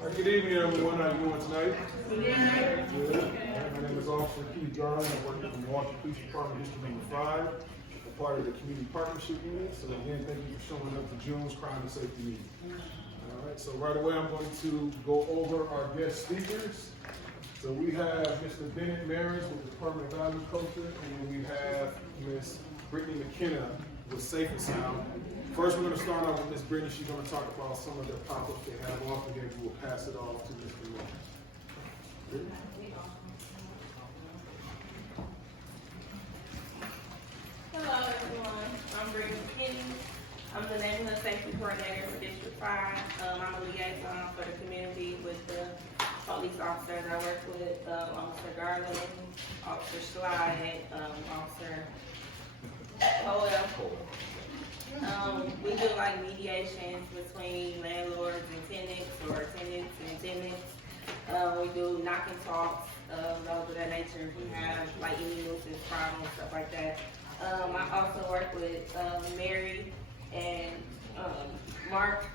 Good evening, everyone. How you doing tonight? Good. My name is Officer Keith Garland. I work at the Milwaukee Police Department, District Number 5, a part of the Community Partnership Unit. So again, thank you for showing up to June's Crime and Safety Meeting. All right, so right away I'm going to go over our guest speakers. So we have Mr. Bennett Maris with the Department of Agriculture, and we have Ms. Brittany McKenna with Safe and Sound. First, we're going to start off with Ms. Brittany. She's going to talk about some of the pop-ups they have off, and then we'll pass it off to Mr. Miller. Hello everyone, I'm Brittany McKinney. I'm the neighborhood safety coordinator for District 5. I'm a liaison for the community with the police officers. I work with Officer Garland, Officer Slide, Officer Powell. We do like mediations between landlords and tenants, or tenants and tenants. We do knock and talks, those of that nature. If we have like any nuisance problems, stuff like that. I also work with Mary and Mark.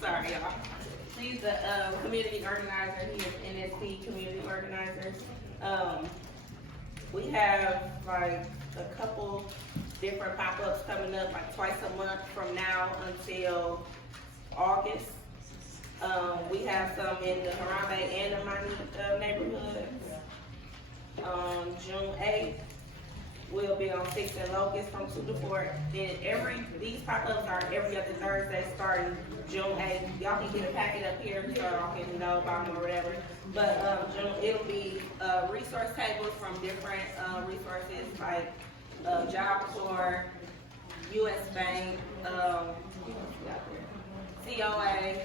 Sorry, y'all. She's the community organizer. He is NSP community organizer. We have like a couple different pop-ups coming up, like twice a month from now until August. We have some in the Harambe and the Miami neighborhoods. June 8th, we'll be on 6th and Locust from 2 to 4. Then these pop-ups are every other Thursday starting June 8th. Y'all can get a packet up here so y'all can know about them or whatever. But it'll be resource tables from different resources like Job Corps, US Bank, COA.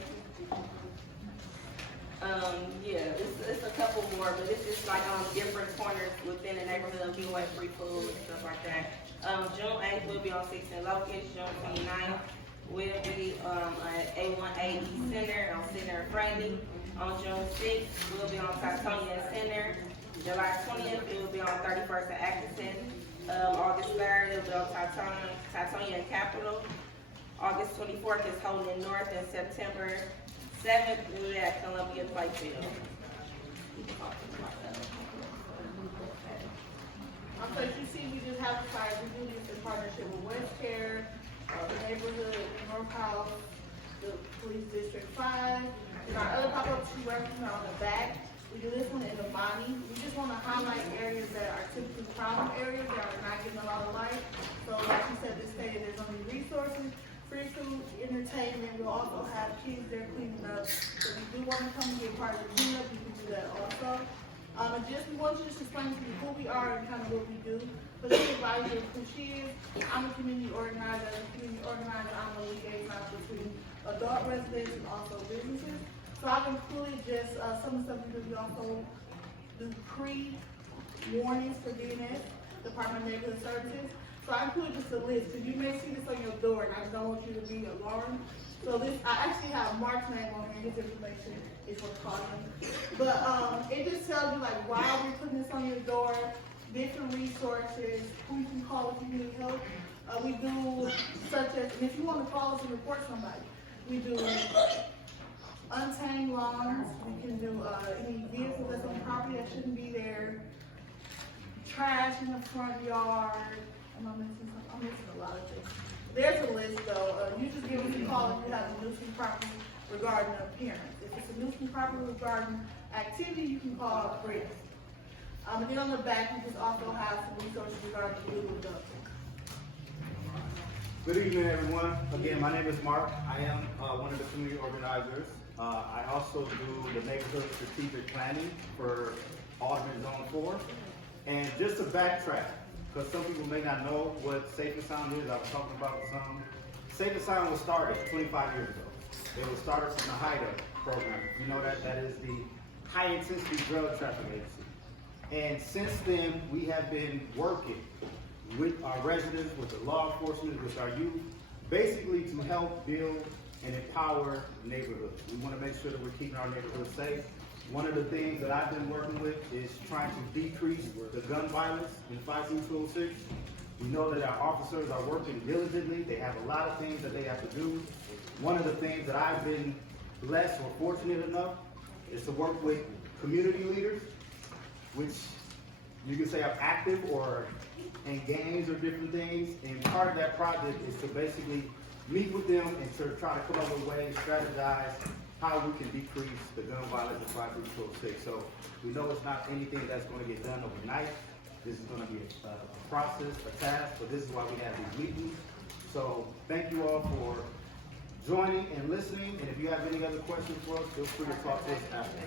It's a couple more, but it's just like on different corners within the neighborhood, giving away free food and stuff like that. June 8th, we'll be on 6th and Locust. June 29th, we'll be at A18 East Center on Center and Franklin. On June 6th, we'll be on Titonia Center. July 20th, it will be on 31st and Atkinson. August 3rd, it'll be on Titonia and Capitol. August 24th is Holden North, and September 7th, we'll be at Columbia Playfield. So as you see, we just have we do this in partnership with West Care, the neighborhood, North House, the Police District 5. And our other pop-ups you referenced on the back. We do this one in the Bonnie. We just want to highlight areas that are typically problem areas that are not getting a lot of light. So like you said, this stated there's only resources, free food, entertainment. We'll also have kids there cleaning up. So if you do want to come and be a part of the cleanup, you can do that also. We want you to just explain to you who we are and kind of what we do. But this advisor of who she is. I'm a community organizer. I'm a liaison between adult residents and also businesses. So I've included just some of the stuff we do. We also do pre-warnings for DNS, Department of Neighborhood Services. So I included just a list, because you may see this on your door, and I just don't want you to be alarmed. So I actually have Mark's name on here, his information is what's called him. But it just tells you like why we're putting this on your door, different resources, who you can call if you need help. We do such as, and if you want to call us and report somebody, we do untamed lawns, we can do any vehicles that's on property that shouldn't be there, trash in the front yard. I'm missing a lot of things. There's a list though. You just give us a call if you have a nuisance property regarding appearance. If it's a nuisance property regarding activity, you can call Chris. And then on the back, we just also have some resources regarding illegal dumping. Good evening, everyone. Again, my name is Mark. I am one of the community organizers. I also do the neighborhood strategic planning for Alderman Zone 4. And just to backtrack, because some people may not know what Safe and Sound is, I was talking about some. Safe and Sound was started 25 years ago. It was started from the HIDA program. You know that is the High Intensity Drug Trafficking Agency. And since then, we have been working with our residents, with the law enforcement, with our youth, basically to help build and empower neighborhoods. We want to make sure that we're keeping our neighborhoods safe. One of the things that I've been working with is trying to decrease the gun violence in 52206. We know that our officers are working diligently. They have a lot of things that they have to do. One of the things that I've been blessed or fortunate enough is to work with community leaders, which you can say are active or in gangs or different things. And part of that project is to basically meet with them and to try to come up with ways, strategize how we can decrease the gun violence in 53206. So we know it's not anything that's going to get done overnight. This is going to be a process, a task, but this is why we have these meetings. So thank you all for joining and listening. And if you have any other questions for us, feel free to talk to us after.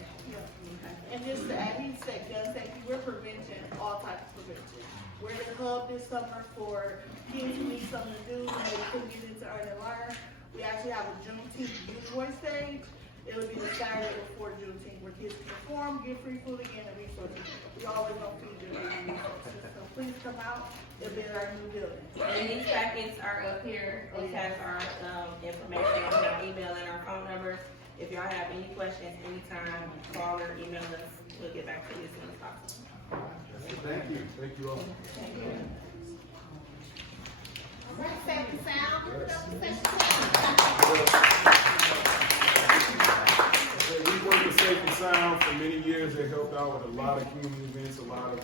And just to add, he said gun safety, we're prevention, all types of prevention. We're the hub this summer for kids who need something to do, maybe couldn't get into Earn and Learn. We actually have a Juneteenth Youth Voice stage. It would be the Saturday before Juneteenth where kids can perform, get free food again, and resources. We always don't feed them any resources. So please come out. It'll be in our new building. And these packets are up here. It has our information, our email, and our phone numbers. If y'all have any questions, anytime, call or email us. We'll get back to you as soon as possible. Thank you. Thank you all. All right, safe and sound. We've worked with Safe and Sound for many years. They helped out with a lot of community events, a lot of,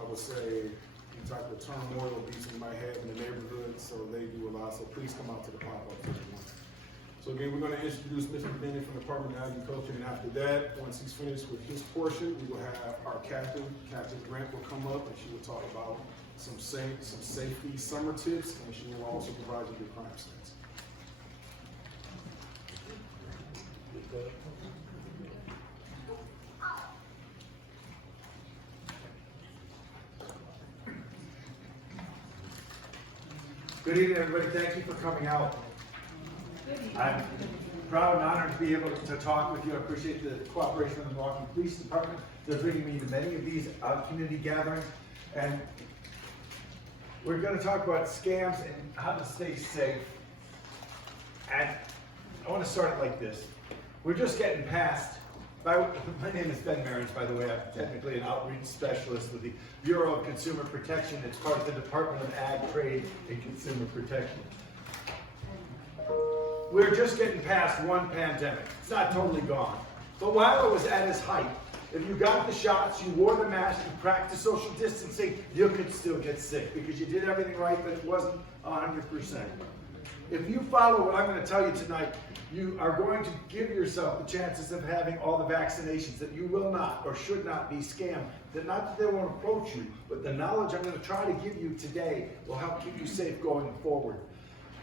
I would say, the type of turmoil or beats we might have in the neighborhood. So they do a lot. So please come out to the pop-up. So again, we're going to introduce Mr. Bennett from the Department of Agriculture, and after that, once he's finished with his portion, we will have our captain, Captain Grant, will come up, and she will talk about some safety summer tips, and she will also provide you with crime stats. Good evening, everybody. Thank you for coming out. I'm proud and honored to be able to talk with you. I appreciate the cooperation of the Milwaukee Police Department. They're bringing me to many of these community gatherings. And we're going to talk about scams and how to stay safe. And I want to start it like this. We're just getting past. My name is Ben Marins, by the way. I'm technically an outreach specialist with the Bureau of Consumer Protection. It's part of the Department of Ag, Trade, and Consumer Protection. We're just getting past one pandemic. It's not totally gone. But while it was at its height, if you got the shots, you wore the mask, you practiced social distancing, you could still get sick because you did everything right, but it wasn't 100%. If you follow what I'm going to tell you tonight, you are going to give yourself the chances of having all the vaccinations, that you will not or should not be scammed. That not that they won't approach you, but the knowledge I'm going to try to give you today will help keep you safe going forward.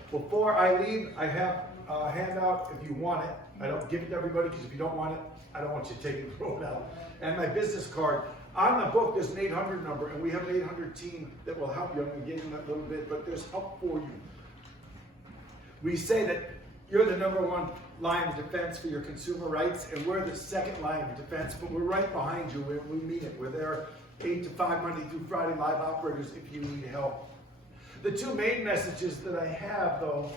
Before I leave, I have a handout if you want it. I don't give it to everybody because if you don't want it, I don't want you to take it and throw it out. And my business card. On the book, there's an 800 number, and we have an 800 team that will help you. I'm going to get in that a little bit, but there's help for you. We say that you're the #1 line of defense for your consumer rights, and we're the second line of defense, but we're right behind you. We mean it. We're there 8 to 5 Monday through Friday, live operators if you need help. The two main messages that I have, though,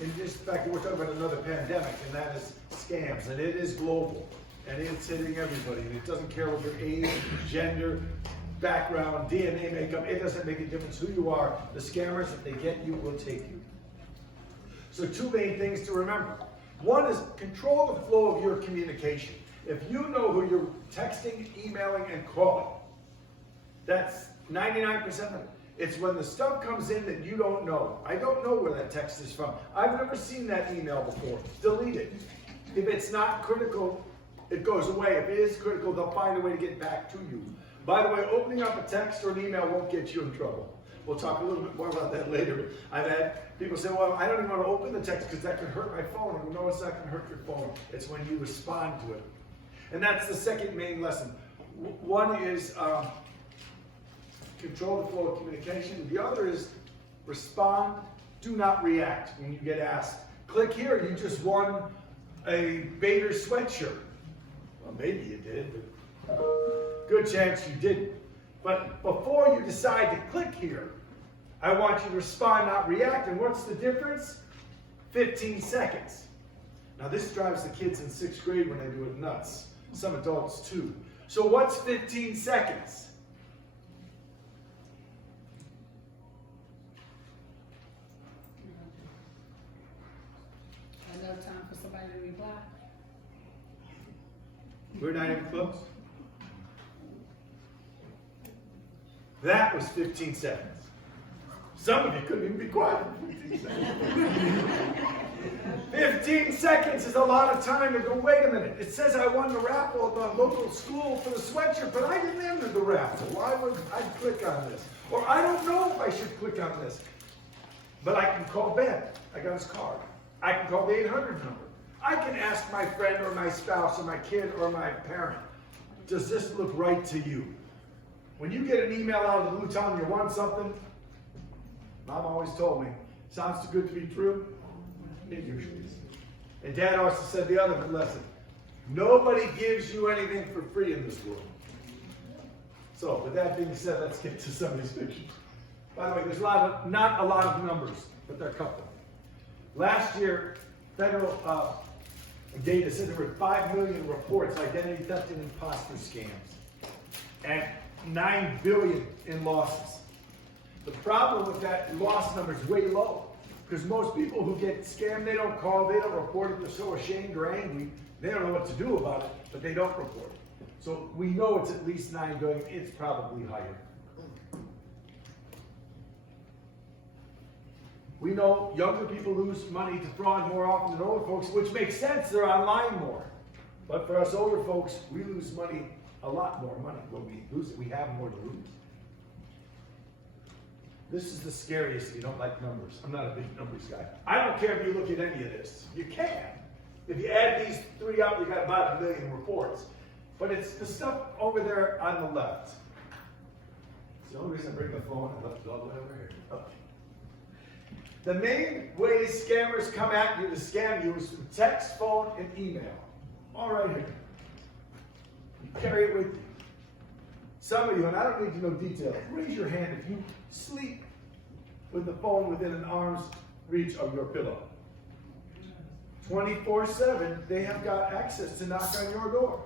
in this fact, we're talking about another pandemic, and that is scams, and it is global, and it's hitting everybody, and it doesn't care what your age, gender, background, DNA makeup, it doesn't make a difference who you are. The scammers, if they get you, will take you. So two main things to remember. One is control the flow of your communication. If you know who you're texting, emailing, and calling, that's 99% of it. It's when the stuff comes in that you don't know. I don't know where that text is from. I've never seen that email before. Delete it. If it's not critical, it goes away. If it is critical, they'll find a way to get back to you. By the way, opening up a text or an email won't get you in trouble. We'll talk a little bit more about that later. I've had people say, well, I don't even want to open the text because that could hurt my phone. And no, it's not going to hurt your phone. It's when you respond to it. And that's the second main lesson. One is control the flow of communication. The other is respond, do not react when you get asked. Click here, you just won a Bader sweatshirt. Well, maybe you did, but good chance you didn't. But before you decide to click here, I want you to respond, not react. And what's the difference? 15 seconds. Now this drives the kids in 6th grade when they do it nuts. Some adults too. So what's 15 seconds? No time for somebody to reply. We're not even close. That was 15 seconds. Some of you couldn't even be quiet for 15 seconds. 15 seconds is a lot of time to go, wait a minute. It says I won the raffle at the local school for the sweatshirt, but I didn't enter the raffle. Why would I click on this? Or I don't know if I should click on this. But I can call Ben. I got his card. I can call the 800 number. I can ask my friend or my spouse or my kid or my parent, does this look right to you? When you get an email out of the blue telling you want something, Mom always told me, sounds too good to be true. It usually is. And Dad also said the other lesson, nobody gives you anything for free in this world. So with that being said, let's get to some of these pictures. By the way, there's not a lot of numbers, but there are a couple. Last year, federal data said there were 5 million reports, identity theft and imposter scams, and 9 billion in losses. The problem with that loss number is way low, because most people who get scammed, they don't call, they don't report it, they're so ashamed or angry, they don't know what to do about it, but they don't report it. So we know it's at least 9 billion, it's probably higher. We know younger people lose money to fraud more often than older folks, which makes sense, they're online more. But for us older folks, we lose money, a lot more money. When we lose it, we have more to lose. This is the scariest if you don't like numbers. I'm not a big numbers guy. I don't care if you look at any of this. You can. If you add these 3 up, you got about 1 million reports. But it's the stuff over there on the left. It's the only reason I bring the phone. I left it all the way over here. Okay. The main ways scammers come at you to scam you is through text, phone, and email. All right here. You carry it with you. Some of you, and I don't need to know details, raise your hand if you sleep with the phone within an arm's reach of your pillow. 24/7, they have got access to knock on your door.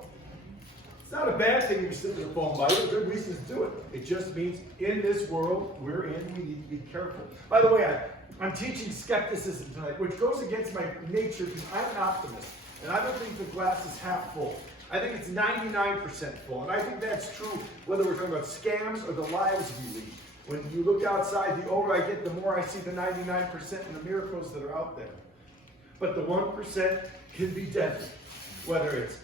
It's not a bad thing if you sit with a phone by you. There are good reasons to do it. It just means in this world we're in, we need to be careful. By the way, I'm teaching skepticism tonight, which goes against my nature because I'm an optimist. And I don't think the glass is half full. I think it's 99% full. And I think that's true whether we're talking about scams or the lives we lead. When you look outside, the older I get, the more I see the 99% and the miracles that are out there. But the 1% can be deadly. Whether it's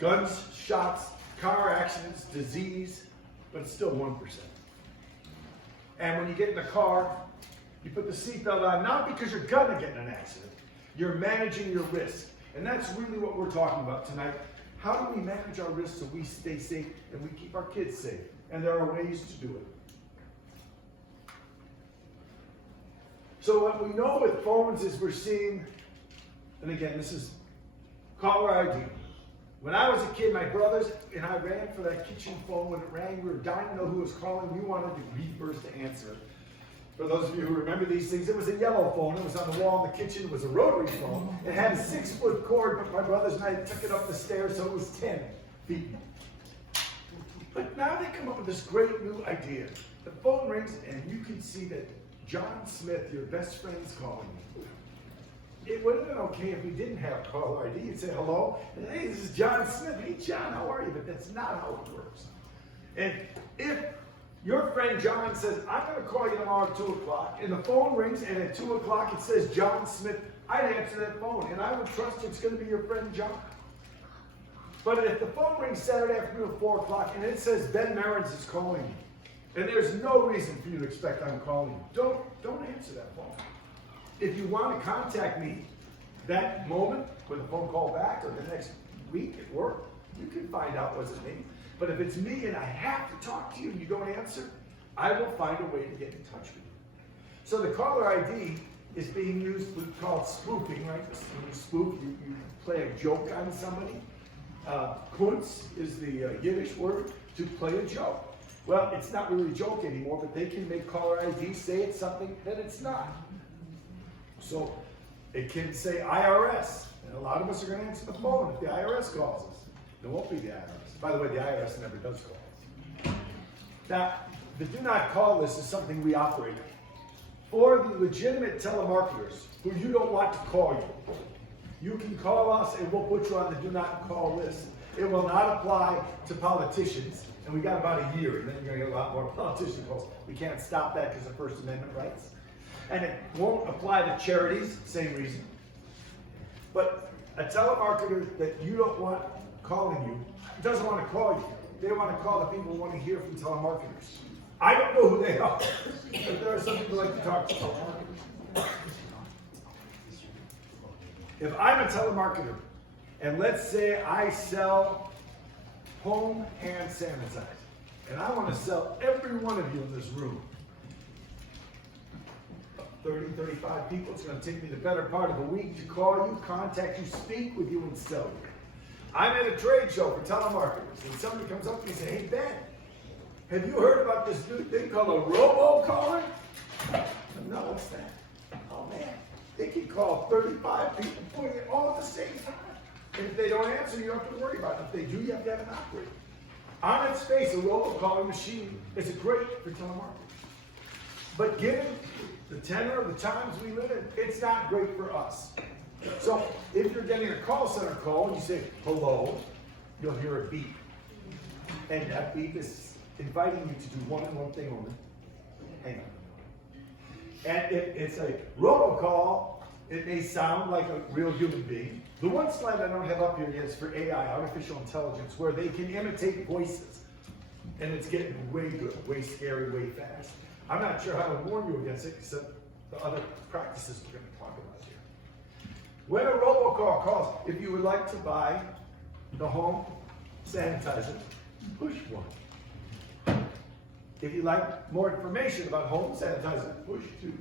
guns, shots, car accidents, disease, but it's still 1%. And when you get in the car, you put the seatbelt on, not because you're gonna get in an accident. You're managing your risk. And that's really what we're talking about tonight. How do we manage our risks so we stay safe and we keep our kids safe? And there are ways to do it. So what we know with phones is we're seeing, and again, this is caller ID. When I was a kid, my brothers and I ran for that kitchen phone. When it rang, we were dying to know who was calling. We wanted to be first to answer it. For those of you who remember these things, it was a yellow phone. It was on the wall in the kitchen. It was a rotary phone. It had a 6-foot cord, but my brothers and I took it up the stairs, so it was 10 feet. But now they come up with this great new idea. The phone rings, and you can see that John Smith, your best friend, is calling you. It would have been okay if we didn't have caller ID. You'd say hello, and hey, this is John Smith. Hey, John, how are you? But that's not how it works. And if your friend John says, I'm going to call you tomorrow at 2 o'clock, and the phone rings, and at 2 o'clock it says John Smith, I'd answer that phone, and I would trust it's going to be your friend John. But if the phone rings Saturday afternoon at 4 o'clock, and it says Ben Marins is calling you, and there's no reason for you to expect I'm calling you, don't answer that phone. If you want to contact me that moment, with a phone call back, or the next week at work, you can find out what's it me. But if it's me and I have to talk to you and you don't answer, I will find a way to get in touch with you. So the caller ID is being used, called spoofing, right? When you spoof, you play a joke on somebody. Kunz is the Yiddish word to play a joke. Well, it's not really a joke anymore, but they can make caller ID say it's something that it's not. So it can say IRS, and a lot of us are going to answer the phone if the IRS calls us. It won't be the IRS. By the way, the IRS never does call. Now, the do not call list is something we operate for the legitimate telemarketers who you don't want to call you. You can call us and we'll put you on the do not call list. It will not apply to politicians, and we got about a year, and then you're gonna get a lot more politician calls. We can't stop that because of First Amendment rights. And it won't apply to charities, same reason. But a telemarketer that you don't want calling you, doesn't want to call you. They want to call the people who want to hear from telemarketers. I don't know who they are, but there are some people who like to talk to telemarketers. If I'm a telemarketer, and let's say I sell home hand sanitizer, and I want to sell every one of you in this room, 30, 35 people, it's going to take me the better part of a week to call you, contact you, speak with you, and sell you. I'm at a trade show for telemarketers, and somebody comes up to me and says, hey, Ben, have you heard about this new thing called a robocaller? No, what's that? Oh, man, they can call 35 people for you all at the same time. And if they don't answer, you don't have to worry about it. If they do, you have to have an operator. On its face, a robocalling machine is great for telemarketing. But given the tenor of the times we live in, it's not great for us. So if you're getting a call center call and you say, hello, you'll hear a beep. And that beep is inviting you to do one and one thing only. Hang on. And if it's a robocall, it may sound like a real human being. The one slide I don't have up here yet is for AI, artificial intelligence, where they can imitate voices. And it's getting way good, way scary, way fast. I'm not sure how to warn you against it, except the other practices we're going to talk about here. When a robocall calls, if you would like to buy the home sanitizer, push 1. If you'd like more information about home sanitizer, push 2.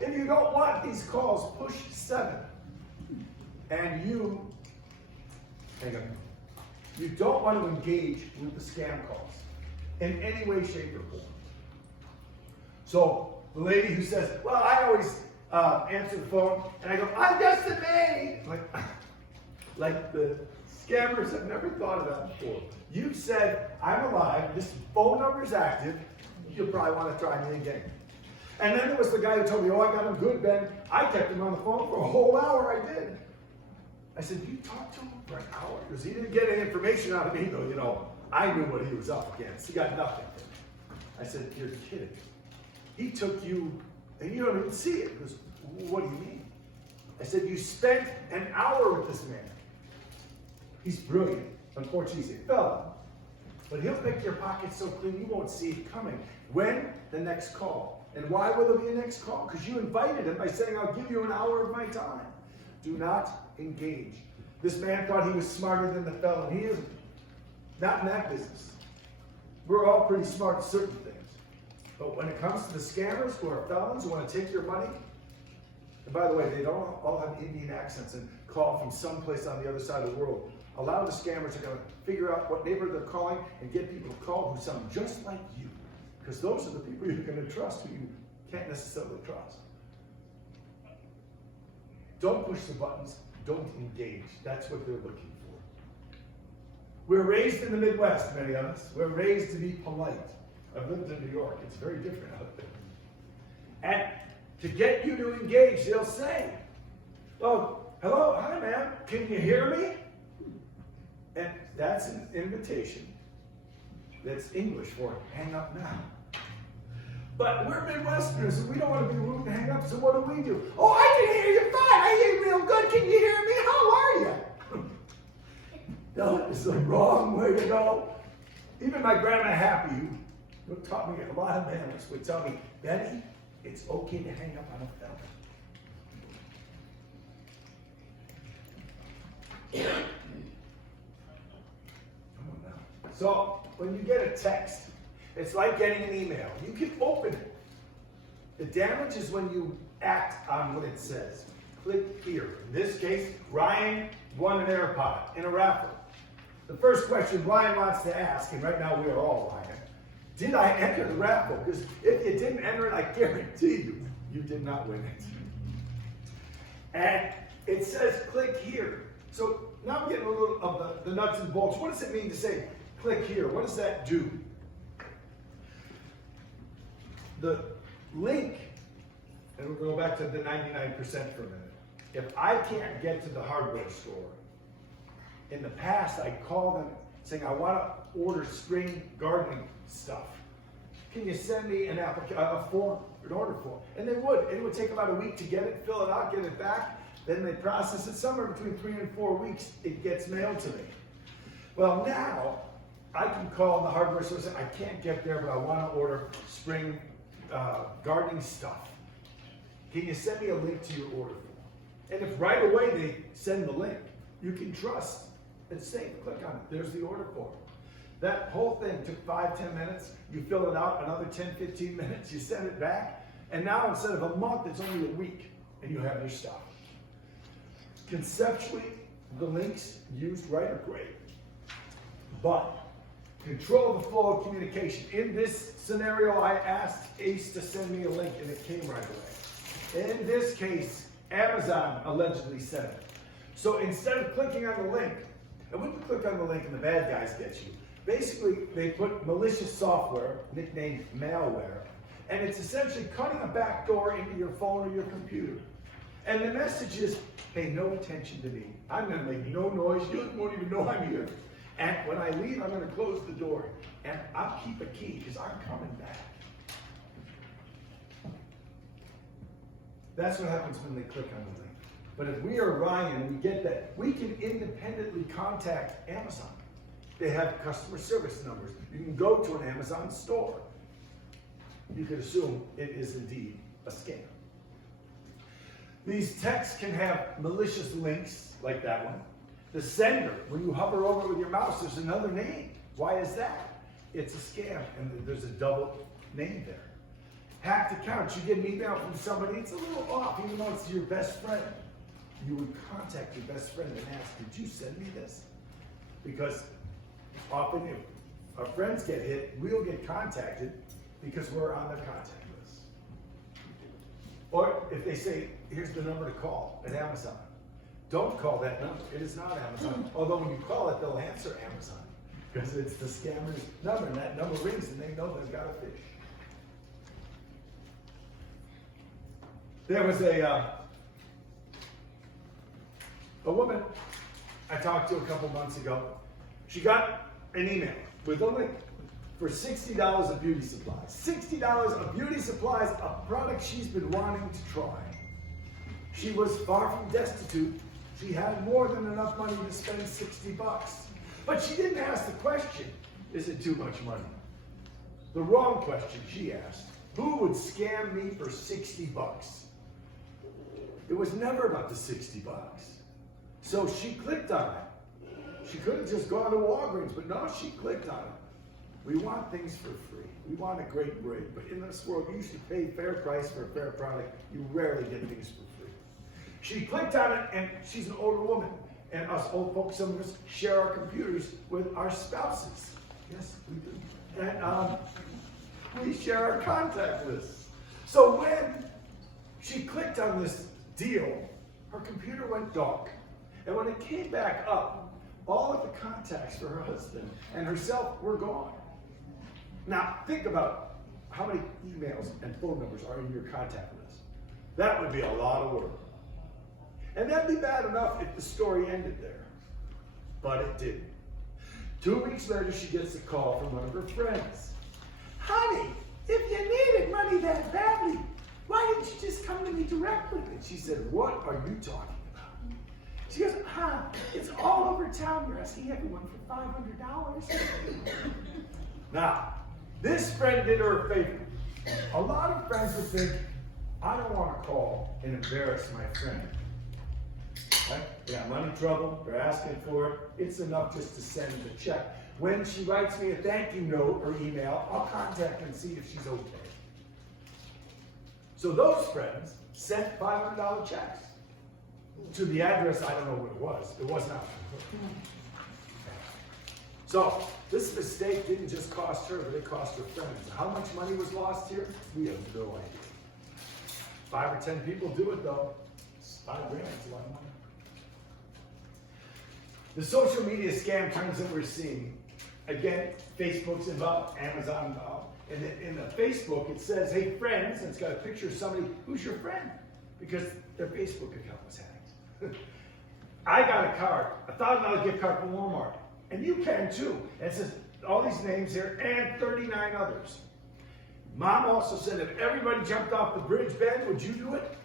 If you don't want these calls, push 7. And you, hang on, you don't want to engage with the scam calls in any way, shape, or form. So the lady who says, well, I always answer the phone, and I go, I'm just a maid. Like the scammers have never thought of that before. You said, I'm alive, this phone number is active, you'll probably want to try me again. And then there was the guy who told me, oh, I got him good, Ben. I kept him on the phone for a whole hour, I did. I said, you talked to him for an hour? Because he didn't get any information out of me, though, you know. I knew what he was up against. He got nothing. I said, you're kidding. He took you, and you don't even see it. He goes, what do you mean? I said, you spent an hour with this man. He's brilliant. Unfortunately, he's a felon. But he'll pick your pocket so clean you won't see it coming. When? The next call. And why will there be a next call? Because you invited him by saying, I'll give you an hour of my time. Do not engage. This man thought he was smarter than the felon. He isn't. Not in that business. We're all pretty smart at certain things. But when it comes to the scammers who are felons who want to take your money, and by the way, they don't all have Indian accents and call from someplace on the other side of the world. A lot of the scammers are going to figure out what neighborhood they're calling and get people to call who sound just like you. Because those are the people you're going to trust who you can't necessarily trust. Don't push the buttons. Don't engage. That's what they're looking for. We're raised in the Midwest, many of us. We're raised to be polite. I've lived in New York. It's very different out there. And to get you to engage, they'll say, well, hello, hi, ma'am. Can you hear me? And that's an invitation. That's English for hang up now. But we're Midwesterners and we don't want to be rude and hang up, so what do? Oh, I can hear you fine. I hear you real good. Can you hear me? How are you? No, it's the wrong way to go. Even my grandma Happy, who taught me a lot of manners, would tell me, Betty, it's okay to hang up on a felon. So, when you get a text, it's like getting an email. You can open it. The damage is when you act on what it says. Click here. In this case, Ryan won an AirPod in a raffle. The first question Ryan wants to ask, and right now we are all Ryan, did I enter the raffle? Because if you didn't enter it, I guarantee you, you did not win it. And it says click here. So now I'm getting a little of the nuts and bolts. What does it mean to say click here? What does that do? The link, and we're going to go back to the 99% for a minute. If I can't get to the hardware store In the past, I'd call them saying, I want to order spring gardening stuff. Can you send me a form, an order form? And they would. And it would take about a week to get it, fill it out, get it back. Then they process it. Somewhere between 3 and 4 weeks, it gets mailed to me. Well, now I can call the hardware store and say, I can't get there, but I want to order spring gardening stuff. Can you send me a link to your order form? And if right away they send the link, you can trust and say, click on it. There's the order form. That whole thing took 5-10 minutes. You fill it out, another 10-15 minutes. You send it back. And now instead of a month, it's only a week. And you have your stuff. Conceptually, the links used right are great. But control the flow of communication. In this scenario, I asked Ace to send me a link and it came right away. In this case, Amazon allegedly sent it. So instead of clicking on the link, and when you click on the link and the bad guys get you, basically they put malicious software, nicknamed malware, and it's essentially cutting a back door into your phone or your computer. And the message is, pay no attention to me. I'm going to make no noise. You won't even know I'm here. And when I leave, I'm going to close the door. And I'll keep a key because I'm coming back. That's what happens when they click on the link. But if we are Ryan and we get that, we can independently contact Amazon. They have customer service numbers. You can go to an Amazon store. You can assume it is indeed a scam. These texts can have malicious links, like that one. The sender, when you hover over it with your mouse, there's another name. Why is that? It's a scam, and there's a double name there. Hacked accounts, you get an email from somebody, it's a little off, even though it's your best friend. You would contact your best friend and ask, did you send me this? Because often if our friends get hit, we'll get contacted because we're on their contact list. Or if they say, here's the number to call at Amazon. Don't call that number. It is not Amazon. Although when you call it, they'll answer Amazon because it's the scammer's number, and that number rings and they know they've got a fish. There was a woman I talked to a couple months ago. She got an email with a link for $60 of beauty supplies. $60 of beauty supplies, a product she's been wanting to try. She was far from destitute. She had more than enough money to spend $60. But she didn't ask the question, is it too much money? The wrong question she asked, who would scam me for $60? It was never about the $60. So she clicked on it. She could have just gone to Walgreens, but no, she clicked on it. We want things for free. We want a great rate. But in this world, you should pay fair price for a fair product. You rarely get things for free. She clicked on it, and she's an older woman. And us old folks, some of us share our computers with our spouses. Yes, we do. And we share our contact lists. So when she clicked on this deal, her computer went dark. And when it came back up, all of the contacts for her husband and herself were gone. Now, think about how many emails and phone numbers are in your contact list. That would be a lot of work. And that'd be bad enough if the story ended there. But it didn't. 2 weeks later, she gets a call from one of her friends. Honey, if you needed money that badly, why didn't you just come to me directly? And she said, what are you talking about? She goes, it's all over town. You're asking everyone for $500. Now, this friend did her a favor. A lot of friends would think, I don't want to call and embarrass my friend. Right? Yeah, money trouble, they're asking for it. It's enough just to send the check. When she writes me a thank you note or email, I'll contact her and see if she's okay. So those friends sent $500 checks to the address, I don't know what it was. It was not. So this mistake didn't just cost her, but it cost her friends. How much money was lost here? We have no idea. 5 or 10 people do it though. It's $5 grand, it's a lot of money. The social media scam trends that we're seeing, again, Facebook's involved, Amazon involved. And in the Facebook, it says, hey friends, and it's got a picture of somebody, who's your friend? Because their Facebook account was hacked. I got a card, $1,000 gift card from Walmart, and you can too. And it says all these names here and 39 others. Mom also said if everybody jumped off the bridge, Ben, would you do it?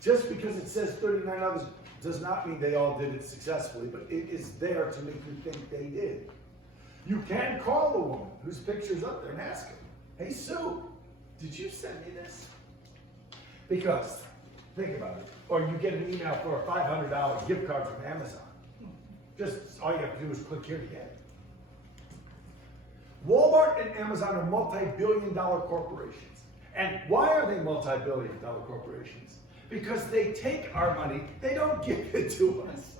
Just because it says 39 others does not mean they all did it successfully, but it is there to make you think they did. You can call the woman whose picture's up there and ask her, hey Sue, did you send me this? Because, think about it, or you get an email for a $500 gift card from Amazon. Just all you have to do is click here to get it. Walmart and Amazon are multi-billion-dollar corporations. And why are they multi-billion-dollar corporations? Because they take our money, they don't give it to us.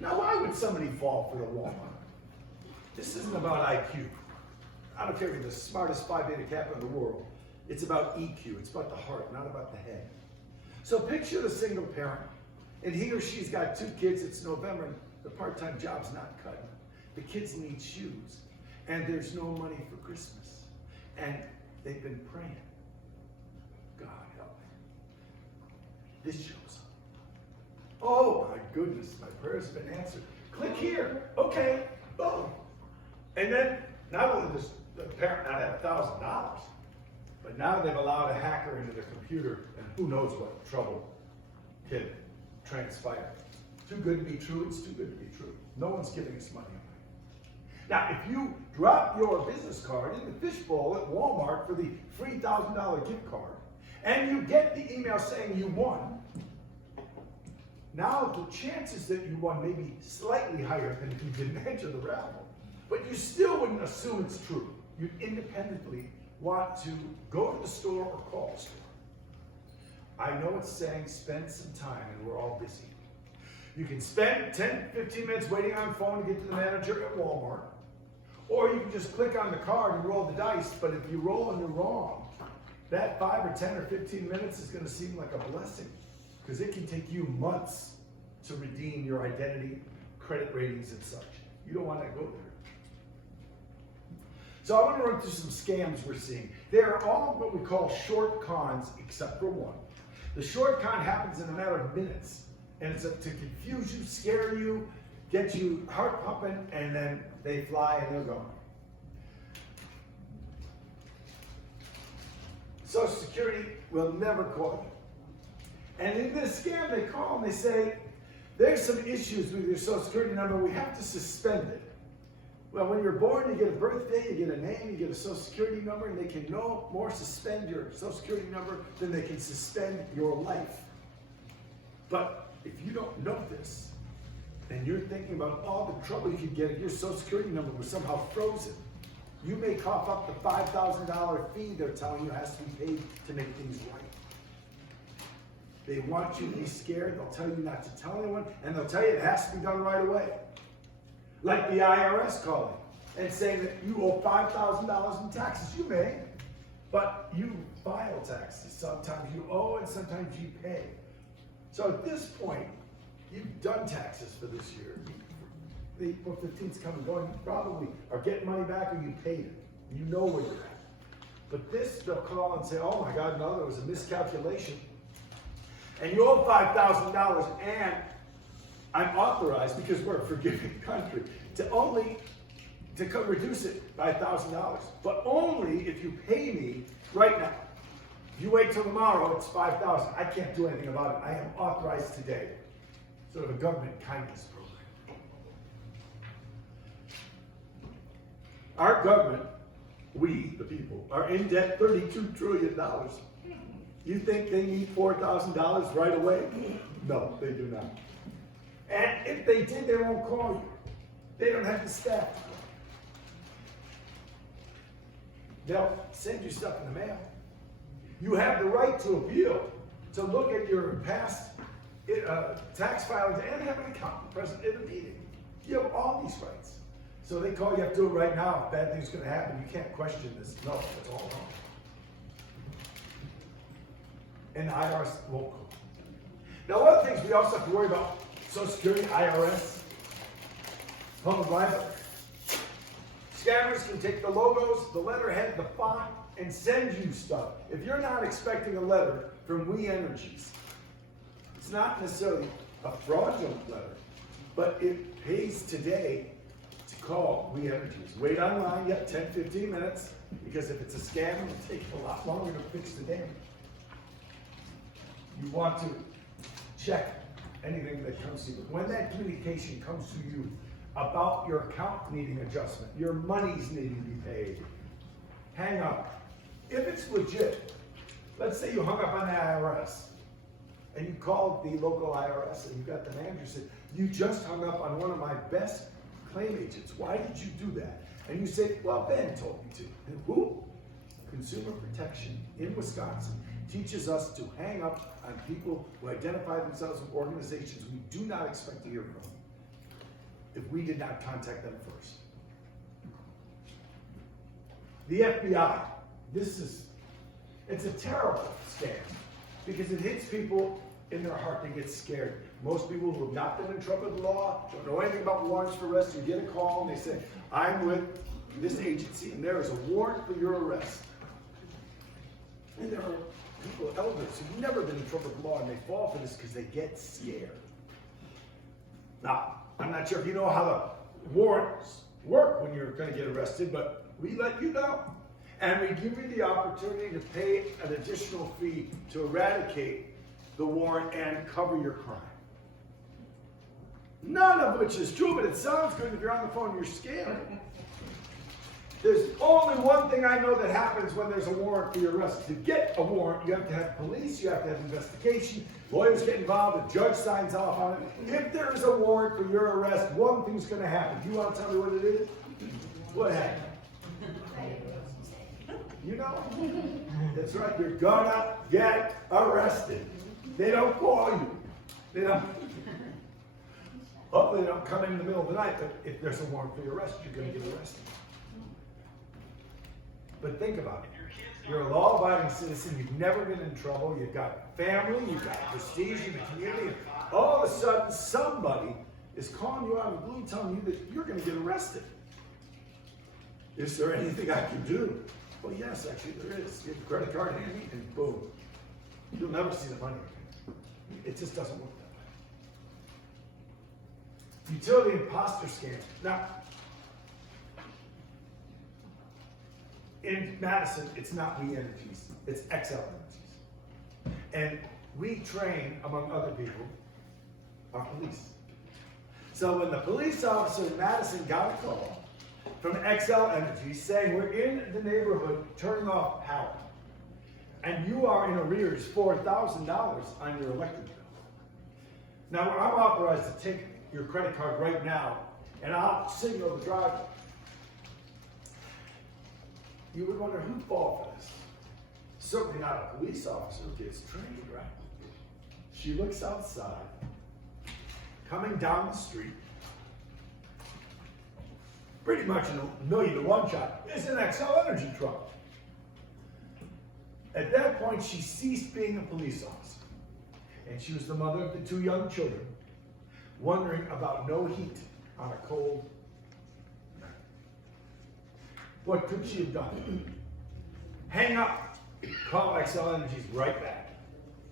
Now, why would somebody fall for the Walmart? This isn't about IQ. I don't care if you're the smartest Phi Beta Kappa in the world. It's about EQ. It's about the heart, not about the head. So picture the single parent, and he or she's got 2 kids. It's November, and the part-time job's not cutting. The kids need shoes, and there's no money for Christmas. And they've been praying. God help me. This shows up. Oh my goodness, my prayers have been answered. Click here. Okay. Boom. And then not only does the parent not have $1,000, but now they've allowed a hacker into their computer, and who knows what trouble can transpire. Too good to be true, it's too good to be true. No one's giving us money away. Now, if you drop your business card in the fishbowl at Walmart for the free $1,000 gift card, and you get the email saying you won, now the chances that you won may be slightly higher than if you didn't enter the raffle. But you still wouldn't assume it's true. You'd independently want to go to the store or call the store. I know it's saying spend some time, and we're all busy. You can spend 10, 15 minutes waiting on the phone to get to the manager at Walmart, or you can just click on the card and roll the dice, but if you roll and you're wrong, that 5 or 10 or 15 minutes is going to seem like a blessing, because it can take you months to redeem your identity, credit ratings, and such. You don't want to go there. So I want to run through some scams we're seeing. They are all what we call short cons, except for one. The short con happens in a matter of minutes, and it's to confuse you, scare you, get you heart pumping, and then they fly and they're gone. Social Security will never call you. And in this scam, they call and they say, there's some issues with your Social Security number, we have to suspend it. Well, when you're born, you get a birthday, you get a name, you get a Social Security number, and they can no more suspend your Social Security number than they can suspend your life. But if you don't know this, and you're thinking about all the trouble you could get if your Social Security number was somehow frozen, you may cough up the $5,000 fee they're telling you has to be paid to make things right. They want you to be scared, they'll tell you not to tell anyone, and they'll tell you it has to be done right away. Like the IRS calling and saying that you owe $5,000 in taxes. You may, but you file taxes. Sometimes you owe and sometimes you pay. So at this point, you've done taxes for this year. The April 15th's come and going. You probably are getting money back or you paid it. You know where you're at. But this, they'll call and say, oh my God, no, there was a miscalculation. And you owe $5,000 and I'm authorized, because we're a forgiving country, to reduce it by $1,000. But only if you pay me right now. If you wait till tomorrow, it's $5,000. I can't do anything about it. I am authorized today. Sort of a government kindness program. Our government, we, the people, are in debt $32 trillion. You think they need $4,000 right away? No, they do not. And if they did, they won't call you. They don't have the staff. They'll send you stuff in the mail. You have the right to appeal, to look at your past tax filings and have an accountant present in the meeting. You have all these rights. So they call you, have to do it right now. If bad things going to happen, you can't question this. No, it's all wrong. And the IRS won't call. Now, one of the things we also have to worry about, Social Security, IRS, public liability. Scammers can take the logos, the letterhead, the font, and send you stuff. If you're not expecting a letter from We Energies, it's not necessarily a fraudulent letter. But it pays today to call We Energies. Wait online, 10, 15 minutes, because if it's a scam, it'll take a lot longer to fix the damage. You want to check anything that comes to you. When that communication comes to you about your account needing adjustment, your money's needing to be paid, hang up. If it's legit, let's say you hung up on the IRS and you called the local IRS and you got the manager said, you just hung up on one of my best claim agents. Why did you do that? And you say, well, Ben told me to. And who? Consumer Protection in Wisconsin teaches us to hang up on people who identify themselves with organizations we do not expect to hear from if we did not contact them first. The FBI, it's a terrible scam because it hits people in their heart. They get scared. Most people who have not been in trouble with the law, don't know anything about warrants for arrest, you get a call and they say, I'm with this agency and there is a warrant for your arrest. And there are people, elders, who've never been in trouble with the law and they fall for this because they get scared. Now, I'm not sure if you know how the warrants work when you're going to get arrested, but we let you know. And we give you the opportunity to pay an additional fee to eradicate the warrant and cover your crime. None of which is true, but it sounds good if you're on the phone and you're scared. There's only one thing I know that happens when there's a warrant for your arrest. To get a warrant, you have to have police, you have to have investigation, lawyers get involved, the judge signs off on it. If there is a warrant for your arrest, one thing's going to happen. You want to tell me what it is? What happened? You know? That's right, you're gonna get arrested. They don't call you. They don't. Hopefully they don't come in the middle of the night, but if there's a warrant for your arrest, you're going to get arrested. But think about it. You're a law-abiding citizen, you've never been in trouble, you've got family, you've got prestige in the community, and all of a sudden somebody is calling you out of the blue telling you that you're going to get arrested. Is there anything I can do? Well, yes, actually there is. You have a credit card handy and boom. You'll never see the money again. It just doesn't work that way. Utility imposter scams. Now, in Madison, it's not We Energies, it's XL Energies. And we train, among other people, our police. So when the police officer in Madison got a call from XL Energies saying we're in the neighborhood turning off power, and you are in arrears $4,000 on your electric bill. Now, I'm authorized to take your credit card right now, and I'll signal the driver. You would wonder who'd fall for this. Certainly not a police officer who gets trained, right? She looks outside, coming down the street, pretty much in a 1,000,000 shot, is an XL Energy truck. At that point, she ceased being a police officer. And she was the mother of the 2 young children, wondering about no heat on a cold night. What could she have done? Hang up, call XL Energies right back.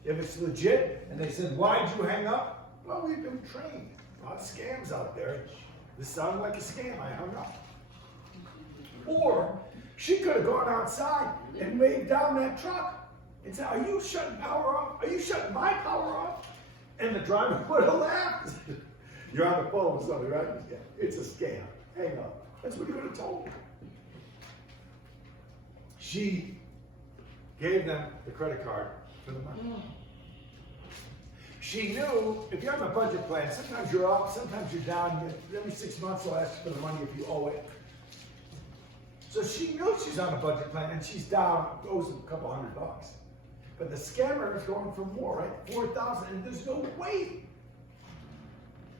If it's legit, and they said, why'd you hang up? Well, we've been trained. A lot of scams out there. This sounded like a scam, I hung up. Or, she could have gone outside and waved down that truck and said, are you shutting power off? Are you shutting my power off? And the driver would have laughed. You're on the phone with somebody, right? Yeah, it's a scam. Hang up. That's what he would have told me. She gave them the credit card for the money. She knew if you're on a budget plan, sometimes you're up, sometimes you're down. Every 6 months they'll ask you for the money if you owe it. So she knew she's on a budget plan and she's down, owes a couple $100. But the scammer is going for more, right? 4,000, and there's no way.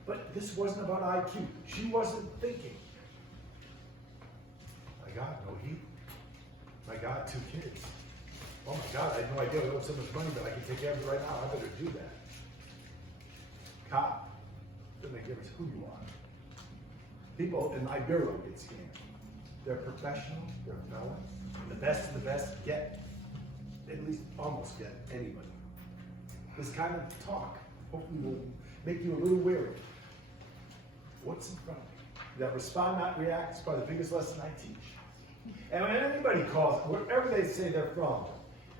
But this wasn't about IQ. She wasn't thinking. My God, no heat. My God, 2 kids. Oh my God, I had no idea I owe so much money, but I can take care of it right now. I better do that. Cop, doesn't make a difference who you are. People in my bureau get scammed. They're professionals, they're felons. The best of the best get, at least almost get anybody. This kind of talk hopefully will make you a little wary. What's in front of you? That respond, not react is probably the biggest lesson I teach. And when anybody calls, wherever they say they're from,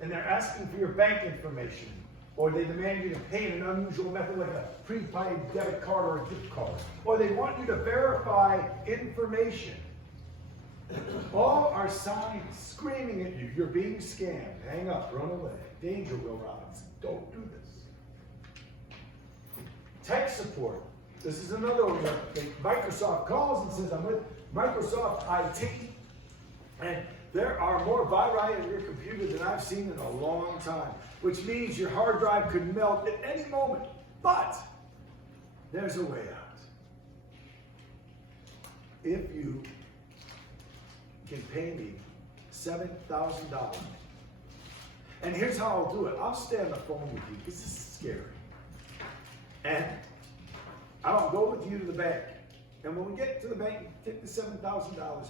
and they're asking for your bank information, or they demand you to pay in an unusual method like a prepaid debit card or a gift card, or they want you to verify information, all are signs screaming at you, you're being scammed, hang up, run away, danger, Will Robinson, don't do this. Tech support. This is another one that Microsoft calls and says, I'm with Microsoft IT, and there are more viri in your computer than I've seen in a long time, which means your hard drive could melt at any moment, but there's a way out. If you can pay me $7,000, and here's how I'll do it. I'll stay on the phone with you, because this is scary. And I'll go with you to the bank. And when we get to the bank, take the $7,000 out.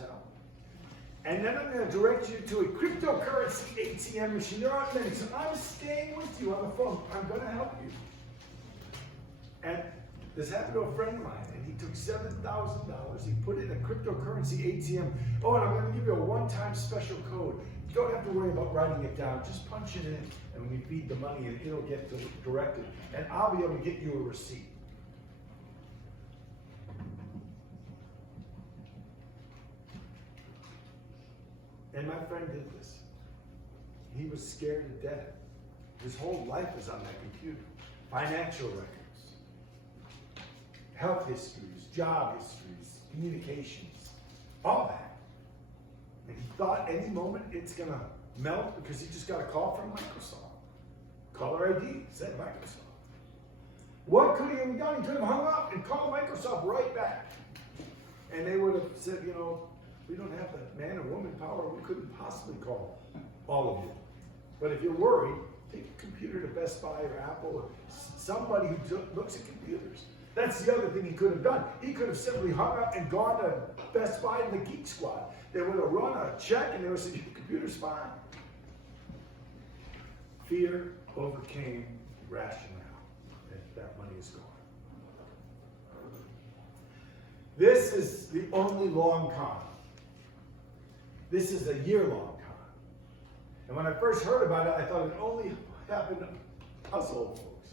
And then I'm going to direct you to a cryptocurrency ATM machine. There aren't many, so I'm staying with you on the phone. I'm going to help you. And this happened to a friend of mine, and he took $7,000. He put it in a cryptocurrency ATM. Oh, and I'm going to give you a one-time special code. You don't have to worry about writing it down. Just punch it in, and when we feed the money, it'll get directed. And I'll be able to get you a receipt. And my friend did this. He was scared to death. His whole life is on that computer. Financial records, health histories, job histories, communications, all that. And he thought any moment it's gonna melt because he just got a call from Microsoft. Caller ID said Microsoft. What could he have done? He could have hung up and called Microsoft right back. And they would have said, you know, we don't have the man or woman power. We couldn't possibly call all of you. But if you're worried, take a computer to Best Buy or Apple or somebody who looks at computers. That's the other thing he could have done. He could have simply hung up and gone to Best Buy and the Geek Squad. They would have run a check and they would have said, your computer's fine. Fear overcame rationale. That money is gone. This is the only long con. This is a year-long con. And when I first heard about it, I thought it only happened to us old folks.